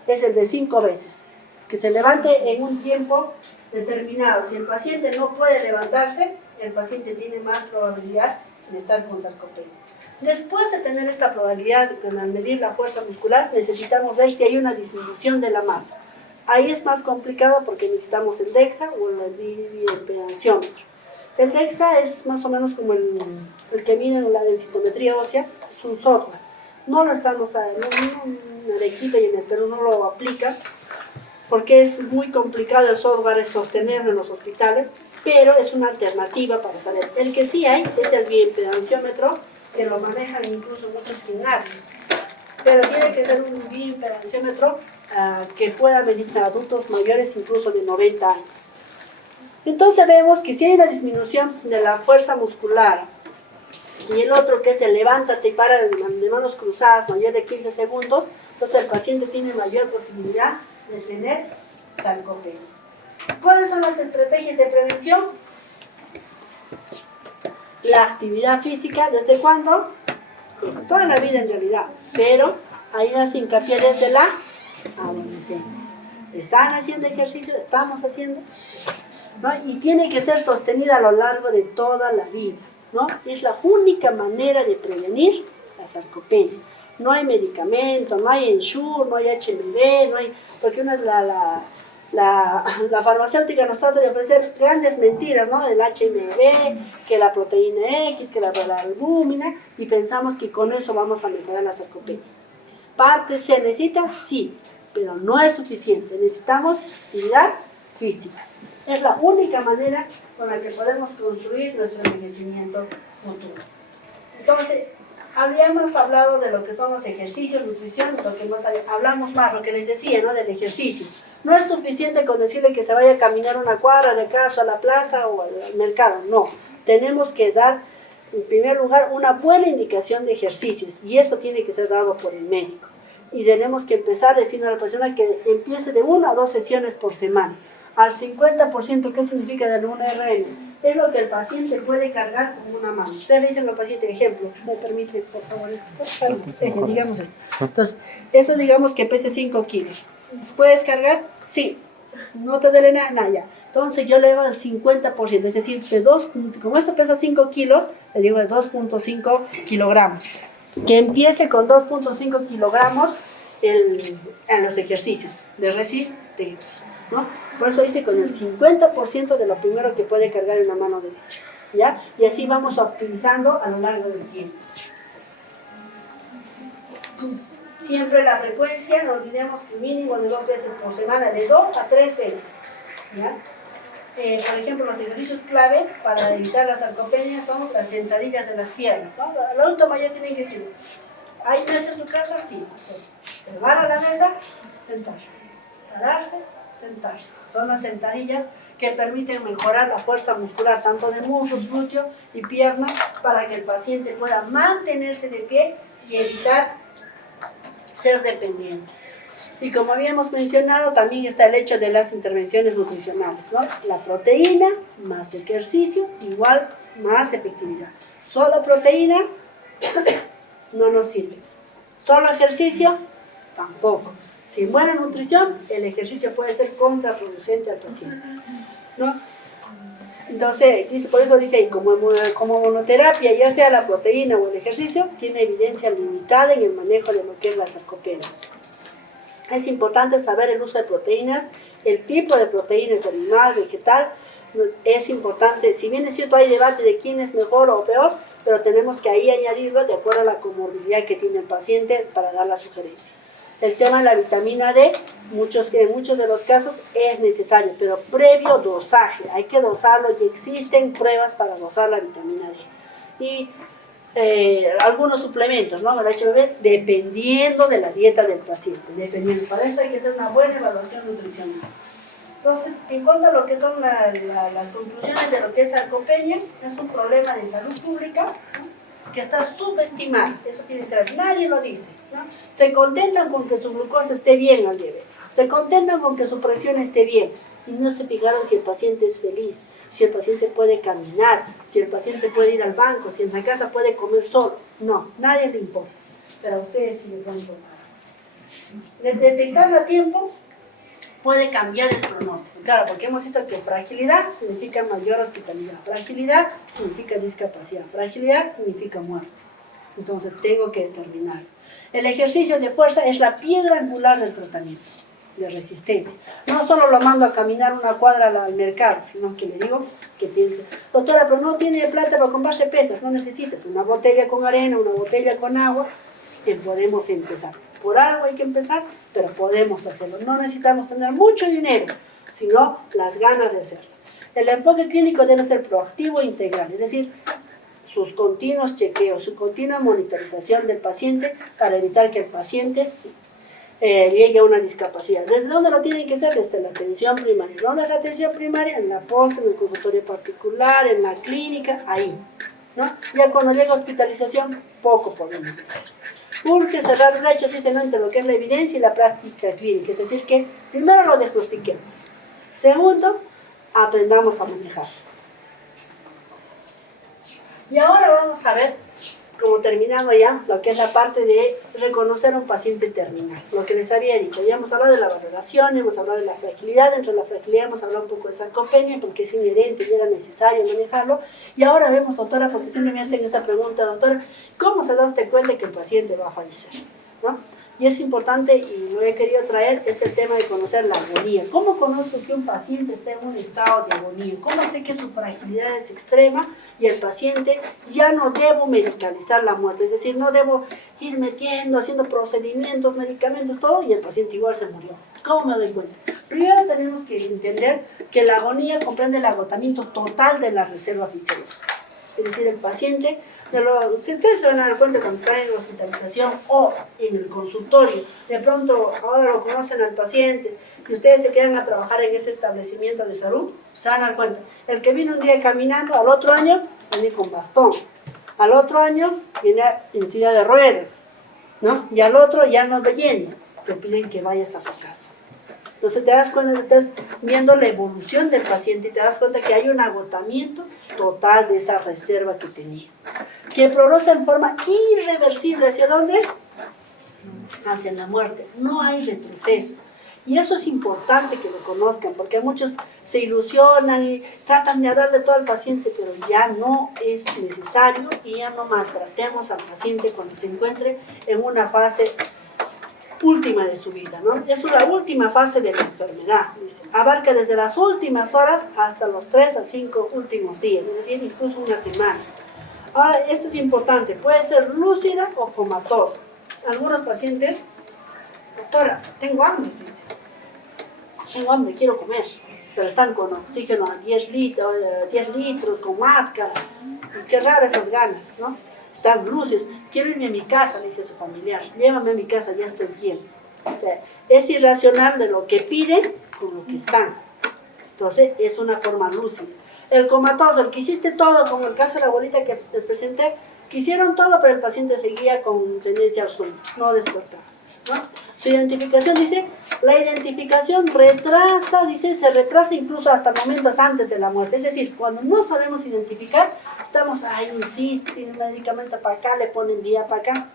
es el de 5 veces. Que se levante en un tiempo determinado. Si el paciente no puede levantarse, el paciente tiene más probabilidad de estar con sarcopenia. Después de tener esta probabilidad, al medir la fuerza muscular, necesitamos ver si hay una disminución de la masa. Ahí es más complicado porque necesitamos el DEXA o el bioimpedanciómetro. El DEXA es más o menos como el que mide la densitometría ósea, es un software. No lo estamos, en Arequipa y en el Perú no lo aplican, porque es muy complicado el software sostenerlo en los hospitales, pero es una alternativa para saber. El que sí hay es el bioimpedanciómetro, que lo manejan incluso muchos gimnasios, pero tiene que ser un bioimpedanciómetro que pueda medirse a adultos mayores incluso de 90 años. Entonces vemos que si hay una disminución de la fuerza muscular, y el otro que es el levántate y para de manos cruzadas mayor de 15 segundos, entonces el paciente tiene mayor posibilidad de tener sarcopenia. ¿Cuáles son las estrategias de prevención? la actividad física, ¿desde cuándo? Desde toda la vida en realidad, pero ahí hace hincapié desde la adolescencia. ¿Están haciendo ejercicio? ¿Estamos haciendo? ¿No? Y tiene que ser sostenida a lo largo de toda la vida, ¿no? Es la única manera de prevenir la sarcopenia. No hay medicamento, no hay Ensure, no hay HMB, no hay, porque una es la farmacéutica nos trata de ofrecer grandes mentiras, ¿no? El HMB, que la proteína X, que la albúmina, y pensamos que con eso vamos a mejorar la sarcopenia. ¿Es parte, se necesita? Sí, pero no es suficiente. Necesitamos actividad física. Es la única manera con la que podemos construir nuestro envejecimiento futuro. Entonces, habíamos hablado de lo que son los ejercicios, nutrición, lo que hablamos más, lo que les decía, ¿no? Del ejercicio. No es suficiente con decirle que se vaya a caminar una cuadra de casa a la plaza o al mercado, no. Tenemos que dar, en primer lugar, una buena indicación de ejercicios, y eso tiene que ser dado por el médico. Y tenemos que empezar diciendo a la persona que empiece de 1 a 2 sesiones por semana. Al 50%, ¿qué significa del 1RM? Es lo que el paciente puede cargar con una mano. Ustedes le dicen al paciente, ejemplo, ¿me permites, por favor? Digamos esto. Entonces, eso digamos que pese 5 kilos. ¿Puedes cargar? Sí. No te duele nada, ya. Entonces yo le digo el 50%, es decir, de 2, como esto pesa 5 kilos, le digo de 2.5 kilogramos. Que empiece con 2.5 kilogramos en los ejercicios de resistencia, ¿no? Por eso dice con el 50% de lo primero que puede cargar en la mano derecha, ¿ya? Y así vamos optimizando a lo largo del tiempo. Siempre la frecuencia, no olvidemos que mínimo de 2 veces por semana, de 2 a 3 veces, ¿ya? Por ejemplo, los ejercicios clave para evitar la sarcopenia son las sentadillas en las piernas, ¿no? Al adulto mayor tienen que decir, ¿hay mesa en tu casa? Sí. Pues, se van a la mesa, sentar, pararse, sentarse. Son las sentadillas que permiten mejorar la fuerza muscular tanto de muslos, glúteo y pierna para que el paciente pueda mantenerse de pie y evitar ser dependiente. Y como habíamos mencionado, también está el hecho de las intervenciones nutricionales, ¿no? La proteína más ejercicio igual más efectividad. Solo proteína no nos sirve. Solo ejercicio tampoco. Sin buena nutrición, el ejercicio puede ser contraproducente al paciente, ¿no? Entonces, por eso dice ahí, como monoterapia, ya sea la proteína o el ejercicio, tiene evidencia limitada en el manejo de lo que es la sarcopenia. Es importante saber el uso de proteínas, el tipo de proteínas, animal, vegetal. Es importante, si bien es cierto hay debate de quién es mejor o peor, pero tenemos que ahí añadirlo de acuerdo a la comorbilidad que tiene el paciente para dar la sugerencia. El tema de la vitamina D, en muchos de los casos es necesario, pero previo dosaje, hay que dosarlo y existen pruebas para dosar la vitamina D. Y algunos suplementos, ¿no? El HMB, dependiendo de la dieta del paciente, dependiendo. Para eso hay que hacer una buena evaluación nutricional. Entonces, en cuanto a lo que son las conclusiones de lo que es sarcopenia, es un problema de salud pública, ¿no? Que está subestimado. Eso tiene que ser, nadie lo dice, ¿no? Se contentan con que su glucosa esté bien al bebé, se contentan con que su presión esté bien, y no se fijaron si el paciente es feliz, si el paciente puede caminar, si el paciente puede ir al banco, si en la casa puede comer solo. No, nadie le importa, pero a ustedes sí les va a importar. Detectarlo a tiempo puede cambiar el pronóstico. Claro, porque hemos visto que fragilidad significa mayor hospitalidad, fragilidad significa discapacidad, fragilidad significa muerte. Entonces tengo que determinar. El ejercicio de fuerza es la piedra angular del tratamiento de resistencia. No solo lo mando a caminar una cuadra al mercado, sino que le digo que piense, doctora, pero no tiene plata para comprarse pesas, no necesitas una botella con arena, una botella con agua, que podemos empezar. Por algo hay que empezar, pero podemos hacerlo. No necesitamos tener mucho dinero, sino las ganas de hacerlo. El enfoque clínico debe ser proactivo e integral, es decir, sus continuos chequeos, su continua monitorización del paciente para evitar que el paciente llegue a una discapacidad. ¿Desde dónde lo tienen que hacer? Desde la atención primaria. ¿Dónde es la atención primaria? En la posta, en el consultorio particular, en la clínica, ahí, ¿no? Ya cuando llega hospitalización, poco podemos hacer. Urge cerrar brechas, dicen, entre lo que es la evidencia y la práctica clínica. Es decir, que primero lo diagnostiquemos. Segundo, aprendamos a manejar. Y ahora vamos a ver, como terminando ya, lo que es la parte de reconocer a un paciente terminal. Lo que les había dicho, ya hemos hablado de la valoración, hemos hablado de la fragilidad, dentro de la fragilidad hemos hablado un poco de sarcopenia, porque es inherente y era necesario manejarlo. Y ahora vemos, doctora, porque siempre me hacen esa pregunta, doctora, ¿cómo se da usted cuenta que el paciente va a fallecer? ¿No? Y es importante, y lo he querido traer, es el tema de conocer la agonía. ¿Cómo conozco que un paciente está en un estado de agonía? ¿Cómo sé que su fragilidad es extrema y el paciente ya no debo medicalizar la muerte? Es decir, no debo ir metiendo, haciendo procedimientos, medicamentos, todo, y el paciente igual se murió. ¿Cómo me doy cuenta? Primero tenemos que entender que la agonía comprende el agotamiento total de la reserva fisiológica. Es decir, el paciente, si ustedes se van a dar cuenta cuando están en la hospitalización o en el consultorio, de pronto ahora lo conocen al paciente y ustedes se quedan a trabajar en ese establecimiento de salud, se van a dar cuenta. El que viene un día caminando, al otro año viene con bastón, al otro año viene en silla de ruedas, ¿no? Y al otro ya no viene, te piden que vayas a su casa. Entonces te das cuenta, estás viendo la evolución del paciente y te das cuenta que hay un agotamiento total de esa reserva que tenía, que progresa en forma irreversible. ¿Hacia dónde? Hacia la muerte. No hay retroceso. Y eso es importante que lo conozcan, porque muchos se ilusionan y tratan de hablar de todo al paciente, pero ya no es necesario y ya no maltratemos al paciente cuando se encuentre en una fase última de su vida, ¿no? Es la última fase de la enfermedad, dice. Abarca desde las últimas horas hasta los 3 a 5 últimos días, es decir, incluso una semana. Ahora, esto es importante, puede ser lúcida o comatosa. Algunos pacientes, doctora, tengo hambre, dice. Tengo hambre, quiero comer, pero están con oxígeno a 10 litros, con máscara, y qué raro esas ganas, ¿no? Están lúcidos, quiero irme a mi casa, le dice su familiar, llévame a mi casa, ya estoy bien. O sea, es irracional de lo que piden con lo que están. Entonces, es una forma lúcida. El comatoso, el que hiciste todo, como el caso de la abuelita que les presenté, que hicieron todo, pero el paciente seguía con tendencia al sueño, no despertaba, ¿no? Su identificación, dice, la identificación se retrasa incluso hasta momentos antes de la muerte. Es decir, cuando no sabemos identificar, estamos, insisten, un medicamento para acá, le ponen día para acá.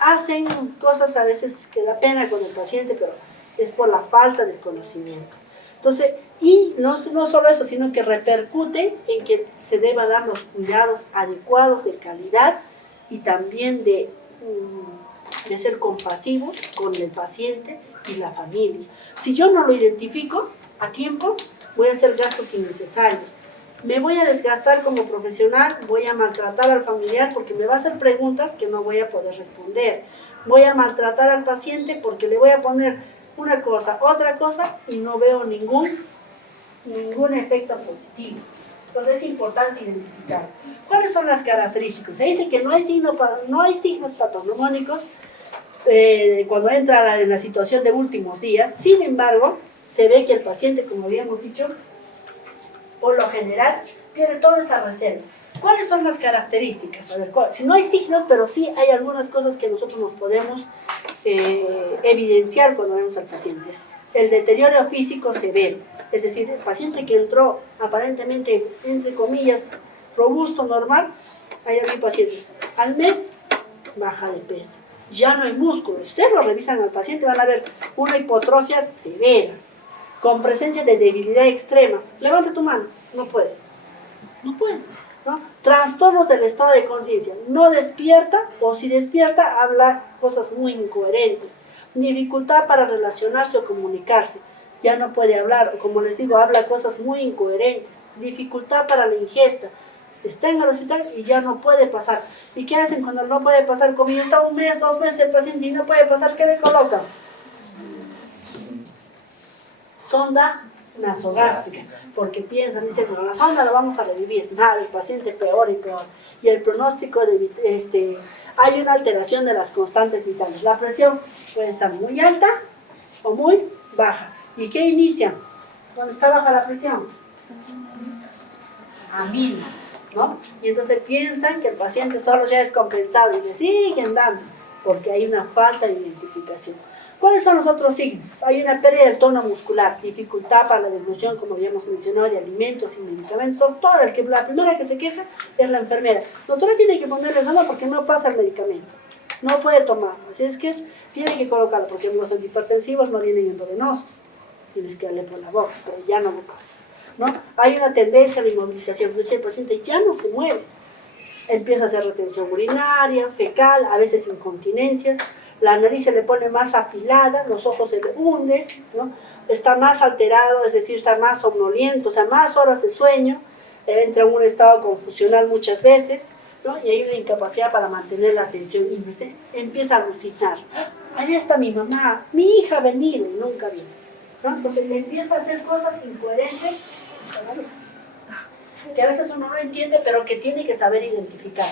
Hacen cosas a veces que da pena con el paciente, pero es por la falta del conocimiento. Entonces, y no solo eso, sino que repercute en que se deba dar los cuidados adecuados de calidad y también de ser compasivos con el paciente y la familia. Si yo no lo identifico a tiempo, voy a hacer gastos innecesarios. Me voy a desgastar como profesional, voy a maltratar al familiar porque me va a hacer preguntas que no voy a poder responder. Voy a maltratar al paciente porque le voy a poner una cosa, otra cosa y no veo ningún efecto positivo. Entonces es importante identificar. ¿Cuáles son las características? Se dice que no hay signos patognomónicos cuando entra en la situación de últimos días. Sin embargo, se ve que el paciente, como habíamos dicho, por lo general, tiene toda esa reserva. ¿Cuáles son las características? A ver, si no hay signos, pero sí hay algunas cosas que nosotros nos podemos evidenciar cuando vemos al paciente. El deterioro físico severo, es decir, el paciente que entró aparentemente, entre comillas, robusto, normal, hay pacientes al mes, baja de peso, ya no hay músculo. Si ustedes lo revisan al paciente, van a ver una hipotrofia severa, con presencia de debilidad extrema. Levanta tu mano, no puede, ¿no? Trastornos del estado de conciencia, no despierta, o si despierta, habla cosas muy incoherentes. Dificultad para relacionarse o comunicarse, ya no puede hablar, o como les digo, habla cosas muy incoherentes. Dificultad para la ingesta, está en el hospital y ya no puede pasar. ¿Y qué hacen cuando no puede pasar? Como ya está 1 mes, 2 meses el paciente y no puede pasar, ¿qué le colocan? Sonda nasogástrica, porque piensan, dicen, con la sonda lo vamos a revivir. Nada, el paciente peor y peor. Y el pronóstico hay una alteración de las constantes vitales. La presión puede estar muy alta o muy baja. ¿Y qué inicia cuando está baja la presión? A miles, ¿no? Y entonces piensan que el paciente solo ya es compensado y le siguen dando, porque hay una falta de identificación. ¿Cuáles son los otros signos? Hay una pérdida del tono muscular, dificultad para la deglución, como habíamos mencionado, de alimentos y medicamentos. Doctor, la primera que se queja es la enfermera. Doctora, tiene que ponerle zona porque no pasa el medicamento. No puede tomarlo. Así es que tiene que colocarlo, porque los antihipertensivos no vienen endovenosos. Tienes que darle por la boca, pero ya no lo pasa, ¿no? Hay una tendencia a la inmovilización, es decir, el paciente ya no se mueve. Empieza a hacer retención urinaria, fecal, a veces incontinencias. La nariz se le pone más afilada, los ojos se le hunden, ¿no? Está más alterado, es decir, está más somnoliento, o sea, más horas de sueño, entra en un estado confusional muchas veces, ¿no? Y hay una incapacidad para mantener la atención y empieza a alucinar. Allá está mi mamá, mi hija ha venido y nunca viene, ¿no? Entonces empieza a hacer cosas incoherentes que a veces uno no entiende, pero que tiene que saber identificar.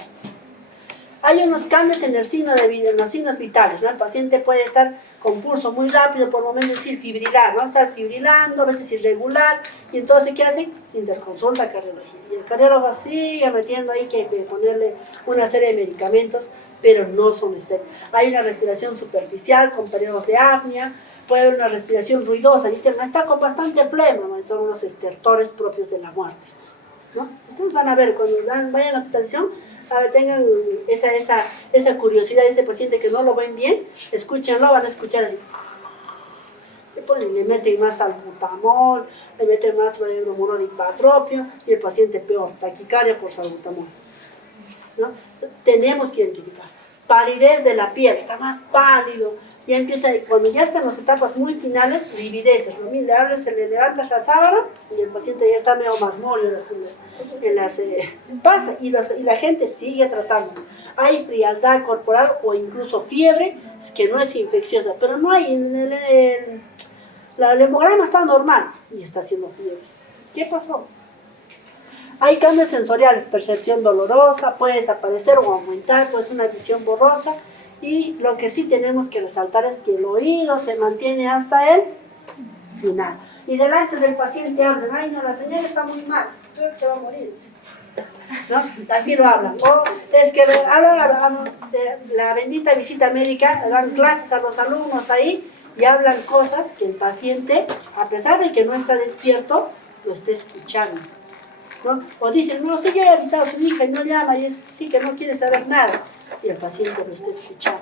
Hay unos cambios en los signos vitales, ¿no? El paciente puede estar con pulso muy rápido, por momentos decir fibrilar, ¿no? Estar fibrilando, a veces irregular, y entonces ¿qué hacen? Interconsulta cardiología. Y el cardiólogo sigue metiendo ahí que ponerle una serie de medicamentos, pero no son necesarios. Hay una respiración superficial con periodos de apnea, puede haber una respiración ruidosa, dicen, está con bastante flema, ¿no? Son los estertores propios de la muerte, ¿no? Ustedes van a ver, cuando vayan a la hospitalización, a ver, tengan esa curiosidad de ese paciente que no lo ven bien, escúchenlo, van a escuchar así. Le meten más salbutamol, le meten más bromuro de hipatropio, y el paciente peor, taquicardia por salbutamol, ¿no? Tenemos que identificar. Palidez de la piel, está más pálido, ya empieza, cuando ya están en las etapas muy finales, livideces, ¿no? Se le levanta la sábana y el paciente ya está medio masmólico pasa y la gente sigue tratando. Hay frialdad corporal o incluso fiebre, que no es infecciosa, pero no hay, el hemograma está normal y está haciendo fiebre. ¿Qué pasó? Hay cambios sensoriales, percepción dolorosa, puede desaparecer o aumentar, pues una visión borrosa, y lo que sí tenemos que resaltar es que el oído se mantiene hasta el final. Y delante del paciente hablan, ay no, la señora está muy mal, creo que se va a morir, ¿no? Así lo hablan. O es que la bendita visita médica, dan clases a los alumnos ahí y hablan cosas que el paciente, a pesar de que no está despierto, lo está escuchando, ¿no? O dicen, no, sí, yo he avisado a su hija y no llama, y sí que no quiere saber nada, y el paciente lo está escuchando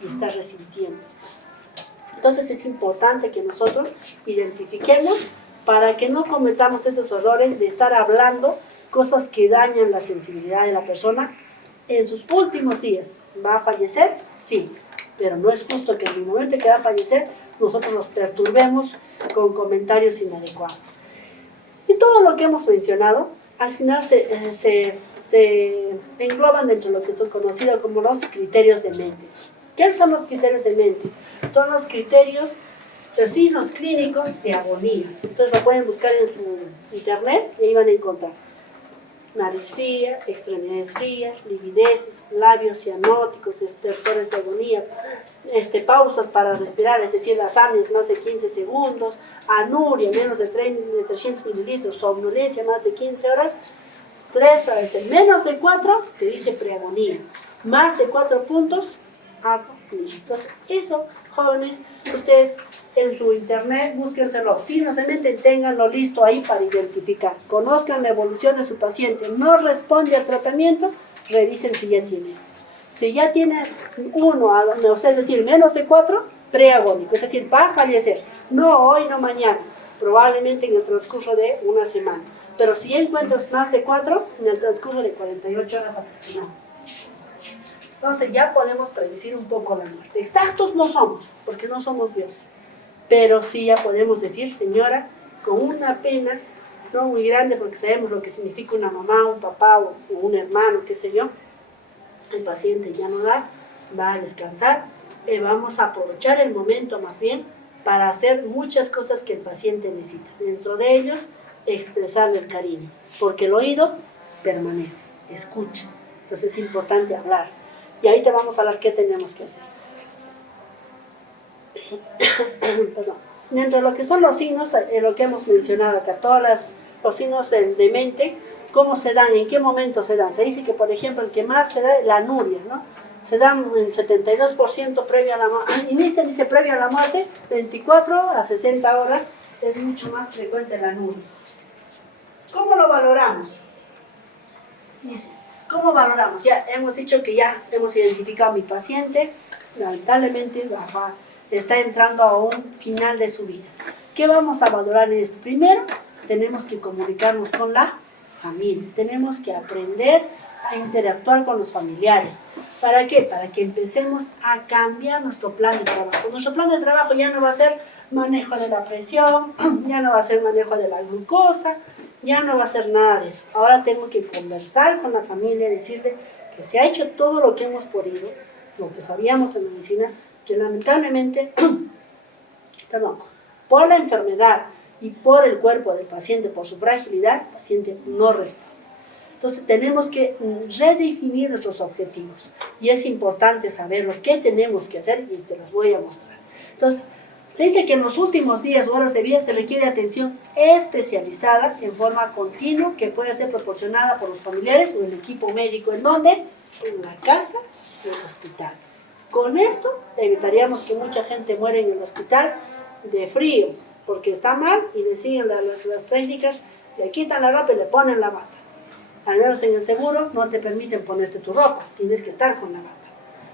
y está resintiendo. Entonces es importante que nosotros identifiquemos para que no cometamos esos errores de estar hablando cosas que dañan la sensibilidad de la persona en sus últimos días. ¿Va a fallecer? Sí, pero no es justo que en el momento que va a fallecer nosotros nos perturbemos con comentarios inadecuados. Y todo lo que hemos mencionado, al final se engloban dentro de lo que son conocidos como los criterios de mente. ¿Qué son los criterios de mente? Son los criterios, los signos clínicos de agonía. Entonces lo pueden buscar en su internet y ahí van a encontrar. Nariz fría, extremidades frías, livideces, labios cianóticos, estertores de agonía, pausas para respirar, es decir, las apneas más de 15 segundos, anuria menos de 300 mililitros, somnolencia más de 15 horas, menos de 4 te dice preagonía, más de 4 puntos, agonía. Entonces, eso, jóvenes, ustedes en su internet, búsquenselo, si no se meten, ténganlo listo ahí para identificar, conozcan la evolución de su paciente, no responde al tratamiento, revisen si ya tiene esto. Si ya tiene 1, o sea, es decir, menos de 4, preagónico, es decir, va a fallecer, no hoy, no mañana, probablemente en el transcurso de una semana, pero si encuentras más de 4, en el transcurso de 48 horas aproximadamente. Entonces ya podemos predecir un poco la muerte. Exactos no somos, porque no somos Dios. Pero sí ya podemos decir, señora, con una pena no muy grande, porque sabemos lo que significa una mamá, un papá o un hermano, qué sé yo, el paciente ya no da, va a descansar, vamos a aprovechar el momento más bien para hacer muchas cosas que el paciente necesita. Dentro de ellos, expresarle el cariño, porque el oído permanece, escucha. Entonces es importante hablar. Y ahí te vamos a hablar qué tenemos que hacer. Perdón. Dentro de lo que son los signos, lo que hemos mencionado acá, los signos de mente, ¿cómo se dan? ¿En qué momento se dan? Se dice que, por ejemplo, el que más se da es la anuria, ¿no? se dan en 72% previo a la muerte, dice previo a la muerte, 24 a 60 horas, es mucho más frecuente la nula. ¿Cómo lo valoramos? Dice, ¿cómo valoramos? Ya hemos dicho que ya hemos identificado a mi paciente, lamentablemente está entrando a un final de su vida. ¿Qué vamos a valorar en esto? Primero, tenemos que comunicarnos con la familia, tenemos que aprender a interactuar con los familiares. ¿Para qué? Para que empecemos a cambiar nuestro plan de trabajo. Nuestro plan de trabajo ya no va a ser manejo de la presión, ya no va a ser manejo de la glucosa, ya no va a ser nada de eso. Ahora tengo que conversar con la familia, decirle que se ha hecho todo lo que hemos podido, lo que sabíamos en la medicina, que lamentablemente, por la enfermedad y por el cuerpo del paciente, por su fragilidad, el paciente no responde. Entonces tenemos que redefinir nuestros objetivos y es importante saber lo que tenemos que hacer y te los voy a mostrar. Entonces, se dice que en los últimos días o horas de vida se requiere atención especializada en forma continua que puede ser proporcionada por los familiares o el equipo médico. ¿En dónde? En la casa y en el hospital. Con esto evitaríamos que mucha gente muera en el hospital de frío porque está mal y le siguen las técnicas, le quitan la ropa y le ponen la bata. Al menos en el seguro no te permiten ponerte tu ropa, tienes que estar con la bata.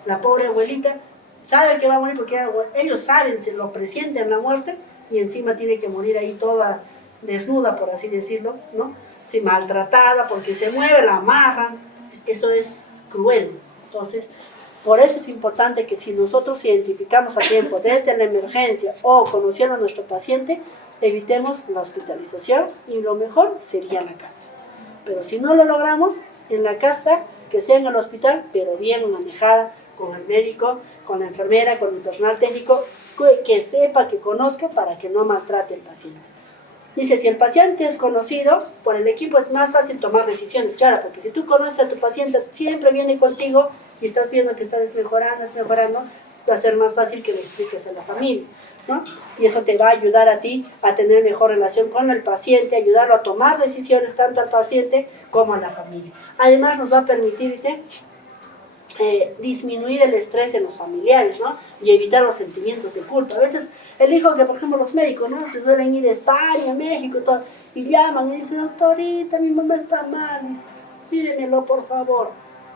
La pobre abuelita sabe que va a morir porque ellos saben, se lo presienten la muerte y encima tiene que morir ahí toda desnuda, por así decirlo, ¿no? Sí, maltratada porque se mueve, la amarran, eso es cruel. Entonces, por eso es importante que si nosotros identificamos a tiempo desde la emergencia o conociendo a nuestro paciente, evitemos la hospitalización y lo mejor sería la casa. Pero si no lo logramos, en la casa, que sea en el hospital, pero bien manejada, con el médico, con la enfermera, con el personal técnico, que sepa, que conozca para que no maltrate al paciente. Dice, si el paciente es conocido, por el equipo es más fácil tomar decisiones, claro, porque si tú conoces a tu paciente, siempre viene contigo y estás viendo que está mejorando, va a ser más fácil que le expliques a la familia, ¿no? Y eso te va a ayudar a ti a tener mejor relación con el paciente, ayudarlo a tomar decisiones tanto al paciente como a la familia. Además nos va a permitir, dice, disminuir el estrés en los familiares, ¿no? Y evitar los sentimientos de culpa. A veces el hijo que, por ejemplo, los médicos, ¿no? Se suelen ir a España, México, todo, y llaman y dicen, doctorita, mi mamá está mal, dice, míremelo, por favor.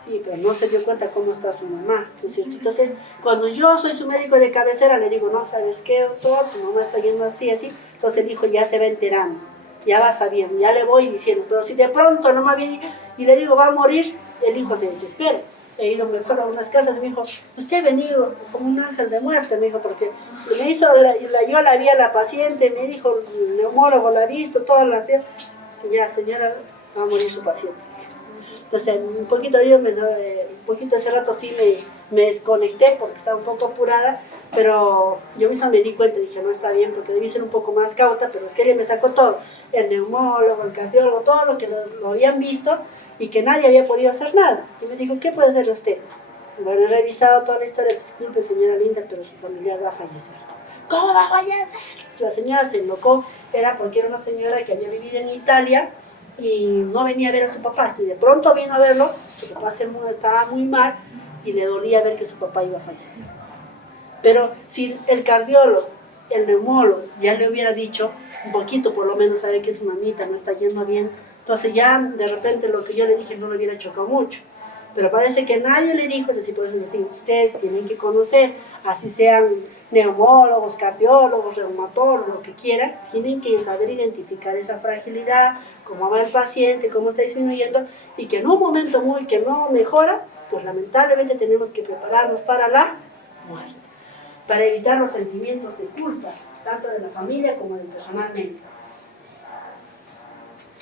Sí, pero no se dio cuenta cómo está su mamá, ¿no es cierto? Entonces, cuando yo soy su médico de cabecera, le digo, no, ¿sabes qué, doctor? Tu mamá está yendo así, así. Entonces el hijo ya se va enterando, ya va sabiendo, ya le voy diciendo. Pero si de pronto no me viene y le digo, va a morir, el hijo se desespera. He ido mejor a unas casas y me dijo, usted ha venido como un ángel de muerte, me dijo, porque me hizo, yo la vi a la paciente, me dijo, el neumólogo la ha visto, todas las días, ya señora, va a morir su paciente. Entonces, un poquito hace rato sí me desconecté porque estaba un poco apurada, pero yo misma me di cuenta y dije, no está bien, porque debí ser un poco más cauta, pero es que ella me sacó todo, el neumólogo, el cardiólogo, todo lo que lo habían visto y que nadie había podido hacer nada. Y me dijo, ¿qué puede hacer usted? Bueno, he revisado toda la historia, disculpe señora linda, pero su familiar va a fallecer. ¿Cómo va a fallecer? La señora se enlocó, era porque era una señora que había vivido en Italia y no venía a ver a su papá, y de pronto vino a verlo, su papá estaba muy mal y le dolía ver que su papá iba a fallecer. Pero si el cardiólogo, el neumólogo ya le hubiera dicho un poquito, por lo menos sabe que su mamita no está yendo bien, entonces ya de repente lo que yo le dije no le hubiera chocado mucho. Pero parece que nadie le dijo, es decir, por eso les digo, ustedes tienen que conocer, así sean neumólogos, cardiólogos, reumatólogos, lo que quieran, tienen que saber identificar esa fragilidad, cómo va el paciente, cómo está disminuyendo, y que en un momento que no mejora, pues lamentablemente tenemos que prepararnos para la muerte, para evitar los sentimientos de culpa, tanto de la familia como del personal médico.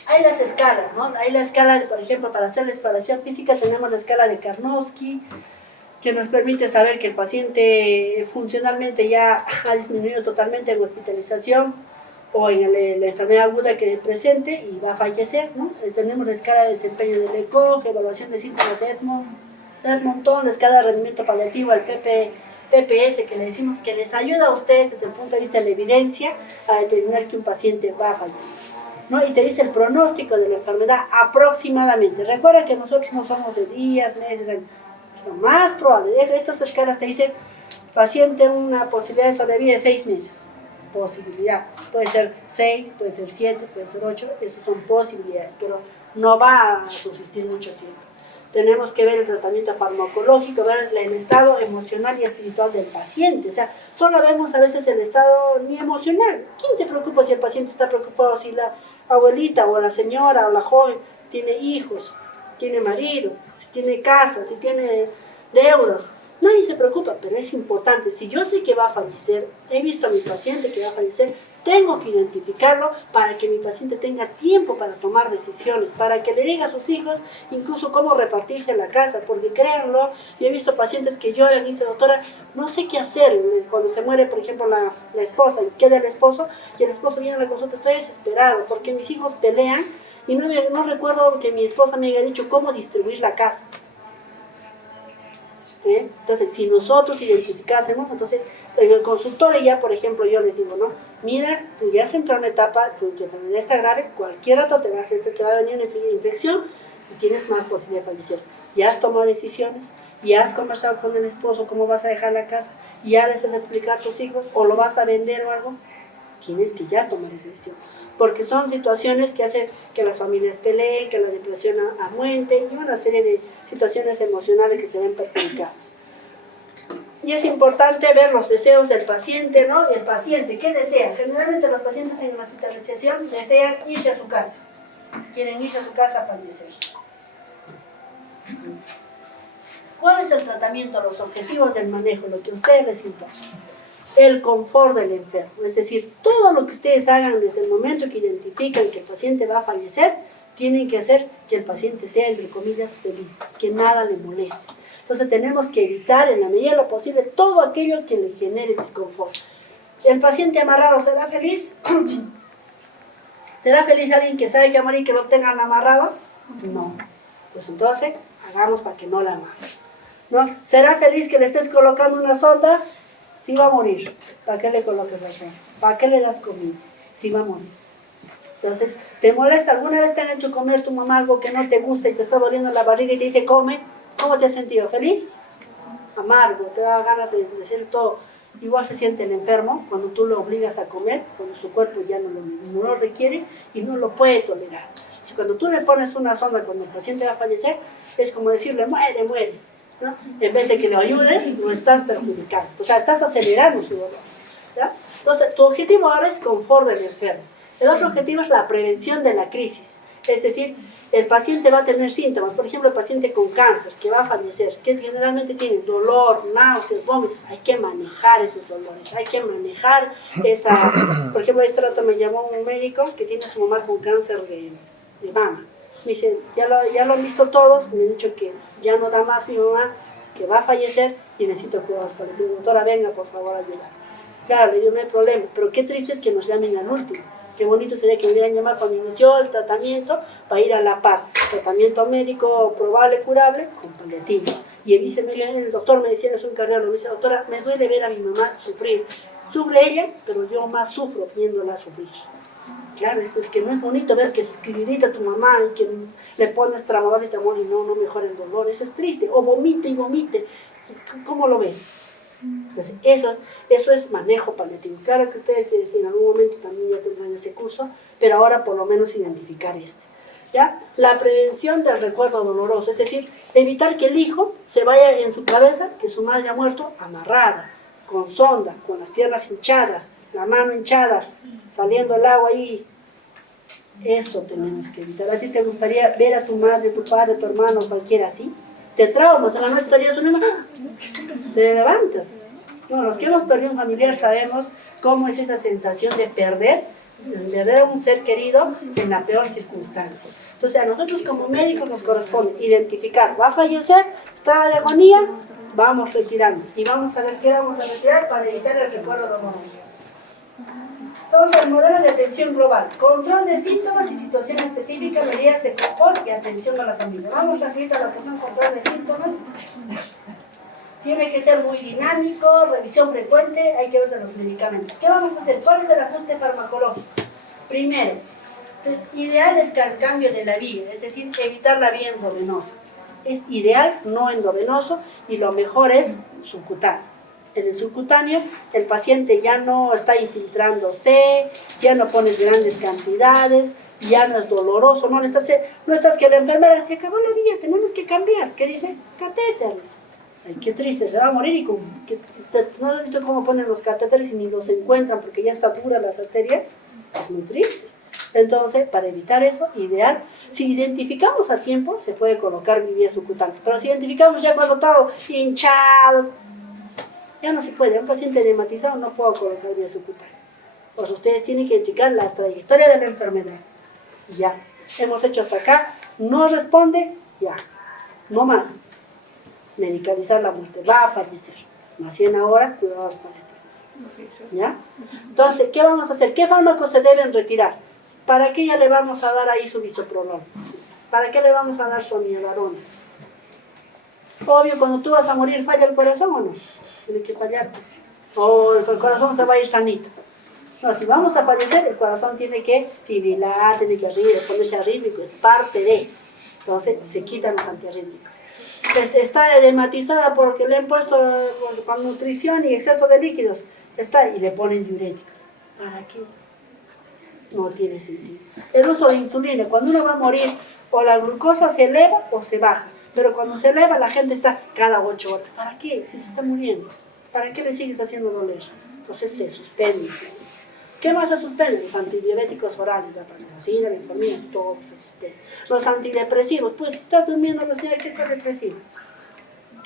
Hay las escalas, ¿no? Hay la escala, por ejemplo, para hacer la exploración física tenemos la escala de Karnofsky, que nos permite saber que el paciente funcionalmente ya ha disminuido totalmente en hospitalización o en la enfermedad aguda que es presente y va a fallecer, ¿no? Tenemos la escala de desempeño del ECOG, evaluación de síntomas de Edmonton, la escala de rendimiento paliativo, el PPS, que le decimos que les ayuda a ustedes desde el punto de vista de la evidencia a determinar que un paciente va a fallecer, ¿no? Y te dice el pronóstico de la enfermedad aproximadamente. Recuerda que nosotros no somos de días, meses, años. Lo más probable, estas escalas te dicen, paciente una posibilidad de sobrevivir de 6 meses. Posibilidad. Puede ser 6, puede ser 7, puede ser 8, esas son posibilidades, pero no va a subsistir mucho tiempo. Tenemos que ver el tratamiento farmacológico, ver el estado emocional y espiritual del paciente. O sea, solo vemos a veces el estado ni emocional. ¿Quién se preocupa si el paciente está preocupado, si la abuelita o la señora o la joven tiene hijos, tiene marido, si tiene casa, si tiene deudas? Nadie se preocupa, pero es importante. Si yo sé que va a fallecer, he visto a mi paciente que va a fallecer, tengo que identificarlo para que mi paciente tenga tiempo para tomar decisiones, para que le diga a sus hijos incluso cómo repartirse la casa, porque créanlo, yo he visto pacientes que lloran y dicen, doctora, no sé qué hacer cuando se muere, por ejemplo, la esposa y queda el esposo, y el esposo viene a la consulta, estoy desesperado porque mis hijos pelean y no recuerdo que mi esposa me haya dicho cómo distribuir la casa. Entonces, si nosotros identificásemos, entonces en el consultorio ya, por ejemplo, yo les digo, no, mira, tú ya has entrado en una etapa, tu enfermedad está grave, cualquier rato te va a venir una infección y tienes más posibilidad de fallecer. Ya has tomado decisiones, ya has conversado con el esposo cómo vas a dejar la casa, ya les has explicado a tus hijos o lo vas a vender o algo. Tienes que ya tomar esa decisión, porque son situaciones que hacen que las familias peleen, que la depresión aumente y una serie de situaciones emocionales que se ven perjudicadas. Y es importante ver los deseos del paciente, ¿no? El paciente, ¿qué desea? Generalmente los pacientes en la hospitalización desean irse a su casa, quieren irse a su casa a fallecer. ¿Cuál es el tratamiento, los objetivos del manejo, lo que a ustedes les importa? El confort del enfermo, es decir, todo lo que ustedes hagan desde el momento que identifican que el paciente va a fallecer, tienen que hacer que el paciente sea, entre comillas, feliz, que nada le moleste. Entonces tenemos que evitar en la medida de lo posible todo aquello que le genere desconfort. ¿El paciente amarrado será feliz? ¿Será feliz alguien que sabe que va a morir y que lo tengan amarrado? No. Pues entonces, hagamos para que no la amarren, ¿no? ¿Será feliz que le estés colocando una sonda? Si va a morir, ¿para qué le colocas la sonda? ¿Para qué le das comida? Si va a morir. Entonces, ¿te molesta? ¿Alguna vez te han hecho comer tu mamá algo que no te gusta y te está doliendo la barriga y te dice come? ¿Cómo te has sentido? ¿Feliz? Amargo, te da ganas de decir todo. Igual se siente el enfermo cuando tú lo obligas a comer, cuando su cuerpo ya no lo requiere y no lo puede tolerar. Si cuando tú le pones una sonda cuando el paciente va a fallecer, es como decirle muere, muere, ¿no? En vez de que lo ayudes, lo estás perjudicando. O sea, estás acelerando su dolor, ¿ya? Entonces, tu objetivo ahora es confort del enfermo. El otro objetivo es la prevención de la crisis. Es decir, el paciente va a tener síntomas, por ejemplo, el paciente con cáncer que va a fallecer, que generalmente tiene dolor, náuseas, vómitos, hay que manejar esos dolores, hay que manejar esa... Por ejemplo, este rato me llamó un médico que tiene a su mamá con cáncer de mama. Me dice, ya lo han visto todos, me han dicho que ya no da más mi mamá, que va a fallecer y necesito cuidados paliativos. Doctora, venga, por favor, ayudar. Claro, le digo, no hay problema, pero qué triste es que nos llamen al último. Qué bonito sería que me hubieran llamado cuando inició el tratamiento para ir a la par. Tratamiento médico probable, curable, con paliativo. Y el doctor me decía, es un cardiólogo, me dice, doctora, me duele ver a mi mamá sufrir. Sufre ella, pero yo más sufro viéndola sufrir. Claro, es que no es bonito ver que grita tu mamá y que le pones tramador y tramor y no mejora el dolor. Eso es triste. O vomite y vomite. ¿Cómo lo ves? Entonces, eso es manejo paliativo. Claro que ustedes en algún momento también ya tendrán ese curso, pero ahora por lo menos identificar este. ¿Ya? La prevención del recuerdo doloroso, es decir, evitar que el hijo se vaya en su cabeza que su madre ha muerto amarrada, con sonda, con las piernas hinchadas, la mano hinchada, saliendo el agua ahí. Eso tenemos que evitar. ¿A ti te gustaría ver a tu madre, tu padre, tu hermano, cualquiera así? Te traumas, en la noche estarías durmiendo, te levantas. No, los que hemos perdido un familiar sabemos cómo es esa sensación de perder a un ser querido en la peor circunstancia. Entonces a nosotros como médicos nos corresponde identificar, va a fallecer, está de agonía, vamos retirando y vamos a ver qué vamos a retirar para evitar el recuerdo doloroso. Entonces, el modelo de atención global, control de síntomas y situación específica, medidas de confort y atención a la familia. Vamos rapidito a lo que son control de síntomas. Tiene que ser muy dinámico, revisión frecuente, hay que ver de los medicamentos. ¿Qué vamos a hacer? ¿Cuál es el ajuste farmacológico? Primero, ideal es el cambio de la vía, es decir, evitar la vía endovenosa. es ideal, no endovenoso, y lo mejor es subcutáneo. En el subcutáneo el paciente ya no está infiltrándose, ya no pones grandes cantidades, ya no es doloroso, no estás que la enfermera se acabó la vía, tenemos que cambiar. ¿Qué dice? Catéteres. Ay, qué triste, se va a morir y no he visto cómo ponen los catéteres y ni los encuentran porque ya está dura las arterias. Es muy triste. Entonces, para evitar eso, ideal, si identificamos a tiempo, se puede colocar vía subcutánea. Pero si identificamos ya cuando está hinchado, ya no se puede. Un paciente edematizado no puedo colocar vía subcutánea. Pues ustedes tienen que identificar la trayectoria de la enfermedad. Ya, hemos hecho hasta acá, no responde, ya, no más. Medicalizar la muerte, va a fallecer. Más 100 ahora, cuidados paliativos. ¿Ya? Entonces, ¿qué vamos a hacer? ¿Qué fármacos se deben retirar? ¿Para qué ya le vamos a dar ahí su bisoprolol? ¿Para qué le vamos a dar su amiodarona? Obvio, cuando tú vas a morir, ¿falla el corazón o no? Tiene que fallar. O el corazón se va a ir sanito. No, si vamos a fallecer, el corazón tiene que fibrilar, tiene que ponerse arrítmico, es parte de. Entonces, se quitan los antiarrítmicos. Está edematizada porque le han puesto con nutrición y exceso de líquidos. Y le ponen diuréticos. ¿Para qué? No tiene sentido. El uso de insulina, cuando uno va a morir, o la glucosa se eleva o se baja. Pero cuando se eleva, la gente está cada 8 horas. ¿Para qué? Si se está muriendo. ¿Para qué le sigues haciendo doler? Entonces se suspende. ¿Qué más se suspende? Los antidiuréticos orales, la pramicina, la infamina, todo se suspende. Los antidepresivos, pues si estás durmiendo, no sé, ¿qué está depresivo?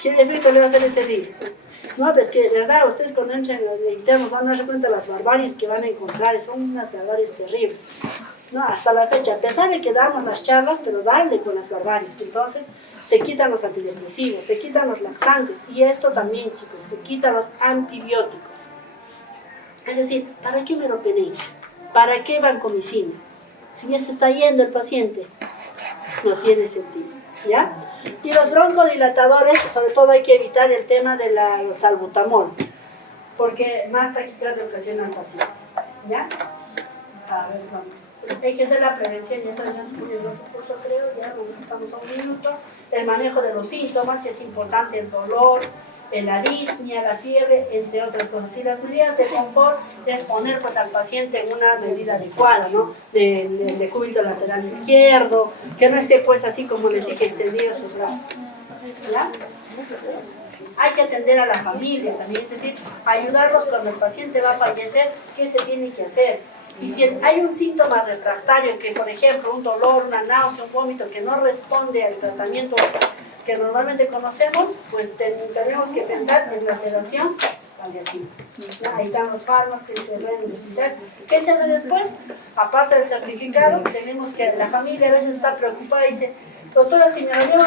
¿Qué efecto le va a hacer ese día? No, pero es que, de verdad, ustedes cuando entran en internos van a darse cuenta de las barbaries que van a encontrar, son unas barbaries terribles. No, hasta la fecha, a pesar de que damos las charlas, pero darle con las barbaries. Entonces, se quitan los antidepresivos, se quitan los laxantes, y esto también, chicos, se quitan los antibióticos. Es decir, ¿para qué meropenem? ¿Para qué vancomicina? Si ya se está yendo el paciente, no tiene sentido, ¿ya? Y los broncodilatadores, sobre todo hay que evitar el tema de los salbutamol, porque más taquicardia ocasiona al paciente, ¿ya? A ver, vamos. Hay que hacer la prevención, ya estamos en el otro curso, creo, ya estamos a un minuto. El manejo de los síntomas, si es importante el dolor, la disnea, la fiebre, entre otras cosas. Y las medidas de confort es poner pues, al paciente en una medida adecuada, ¿no? De cúbito lateral izquierdo, que no esté pues así como les dije, extendido sus brazos. ¿Ya? Hay que atender a la familia también, es decir, ayudarlos cuando el paciente va a fallecer, ¿qué se tiene que hacer? Y si hay un síntoma refractario, que por ejemplo un dolor, una náusea, un vómito que no responde al tratamiento que normalmente conocemos, pues tenemos que pensar en la sedación paliativa. Ahí están los fármacos que se pueden utilizar. ¿Qué se hace después? Aparte del certificado, tenemos que la familia a veces está preocupada y dice, doctora, si me lo llevo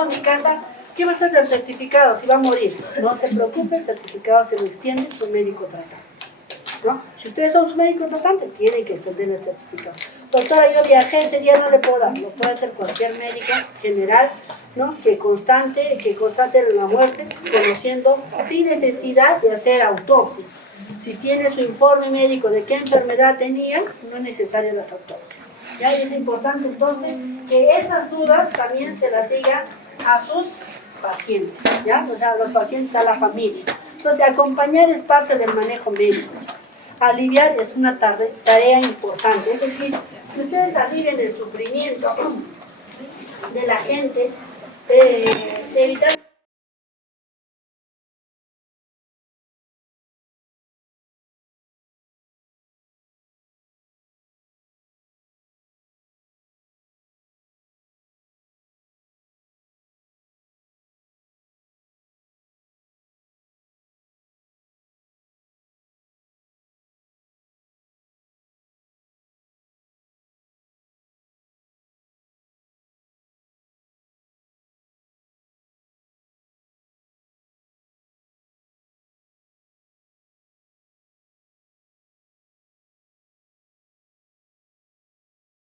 a mi casa, ¿qué va a hacer del certificado? Si va a morir. No se preocupe, el certificado se lo extiende su médico tratante. ¿No? Si ustedes son su médico tratante, tienen que extender el certificado. Doctora, yo viajé, ese día no le puedo dar. Lo puede hacer cualquier médico general, ¿no? que constate la muerte, conociendo, sin necesidad de hacer autopsias. Si tiene su informe médico de qué enfermedad tenía, no es necesario las autopsias. ¿Ya? Y es importante entonces que esas dudas también se las diga a sus pacientes, ¿ya? O sea, a los pacientes, a la familia. Entonces, acompañar es parte del manejo médico. Aliviar es una tarea importante, es decir, que ustedes alivien el sufrimiento de la gente, evitar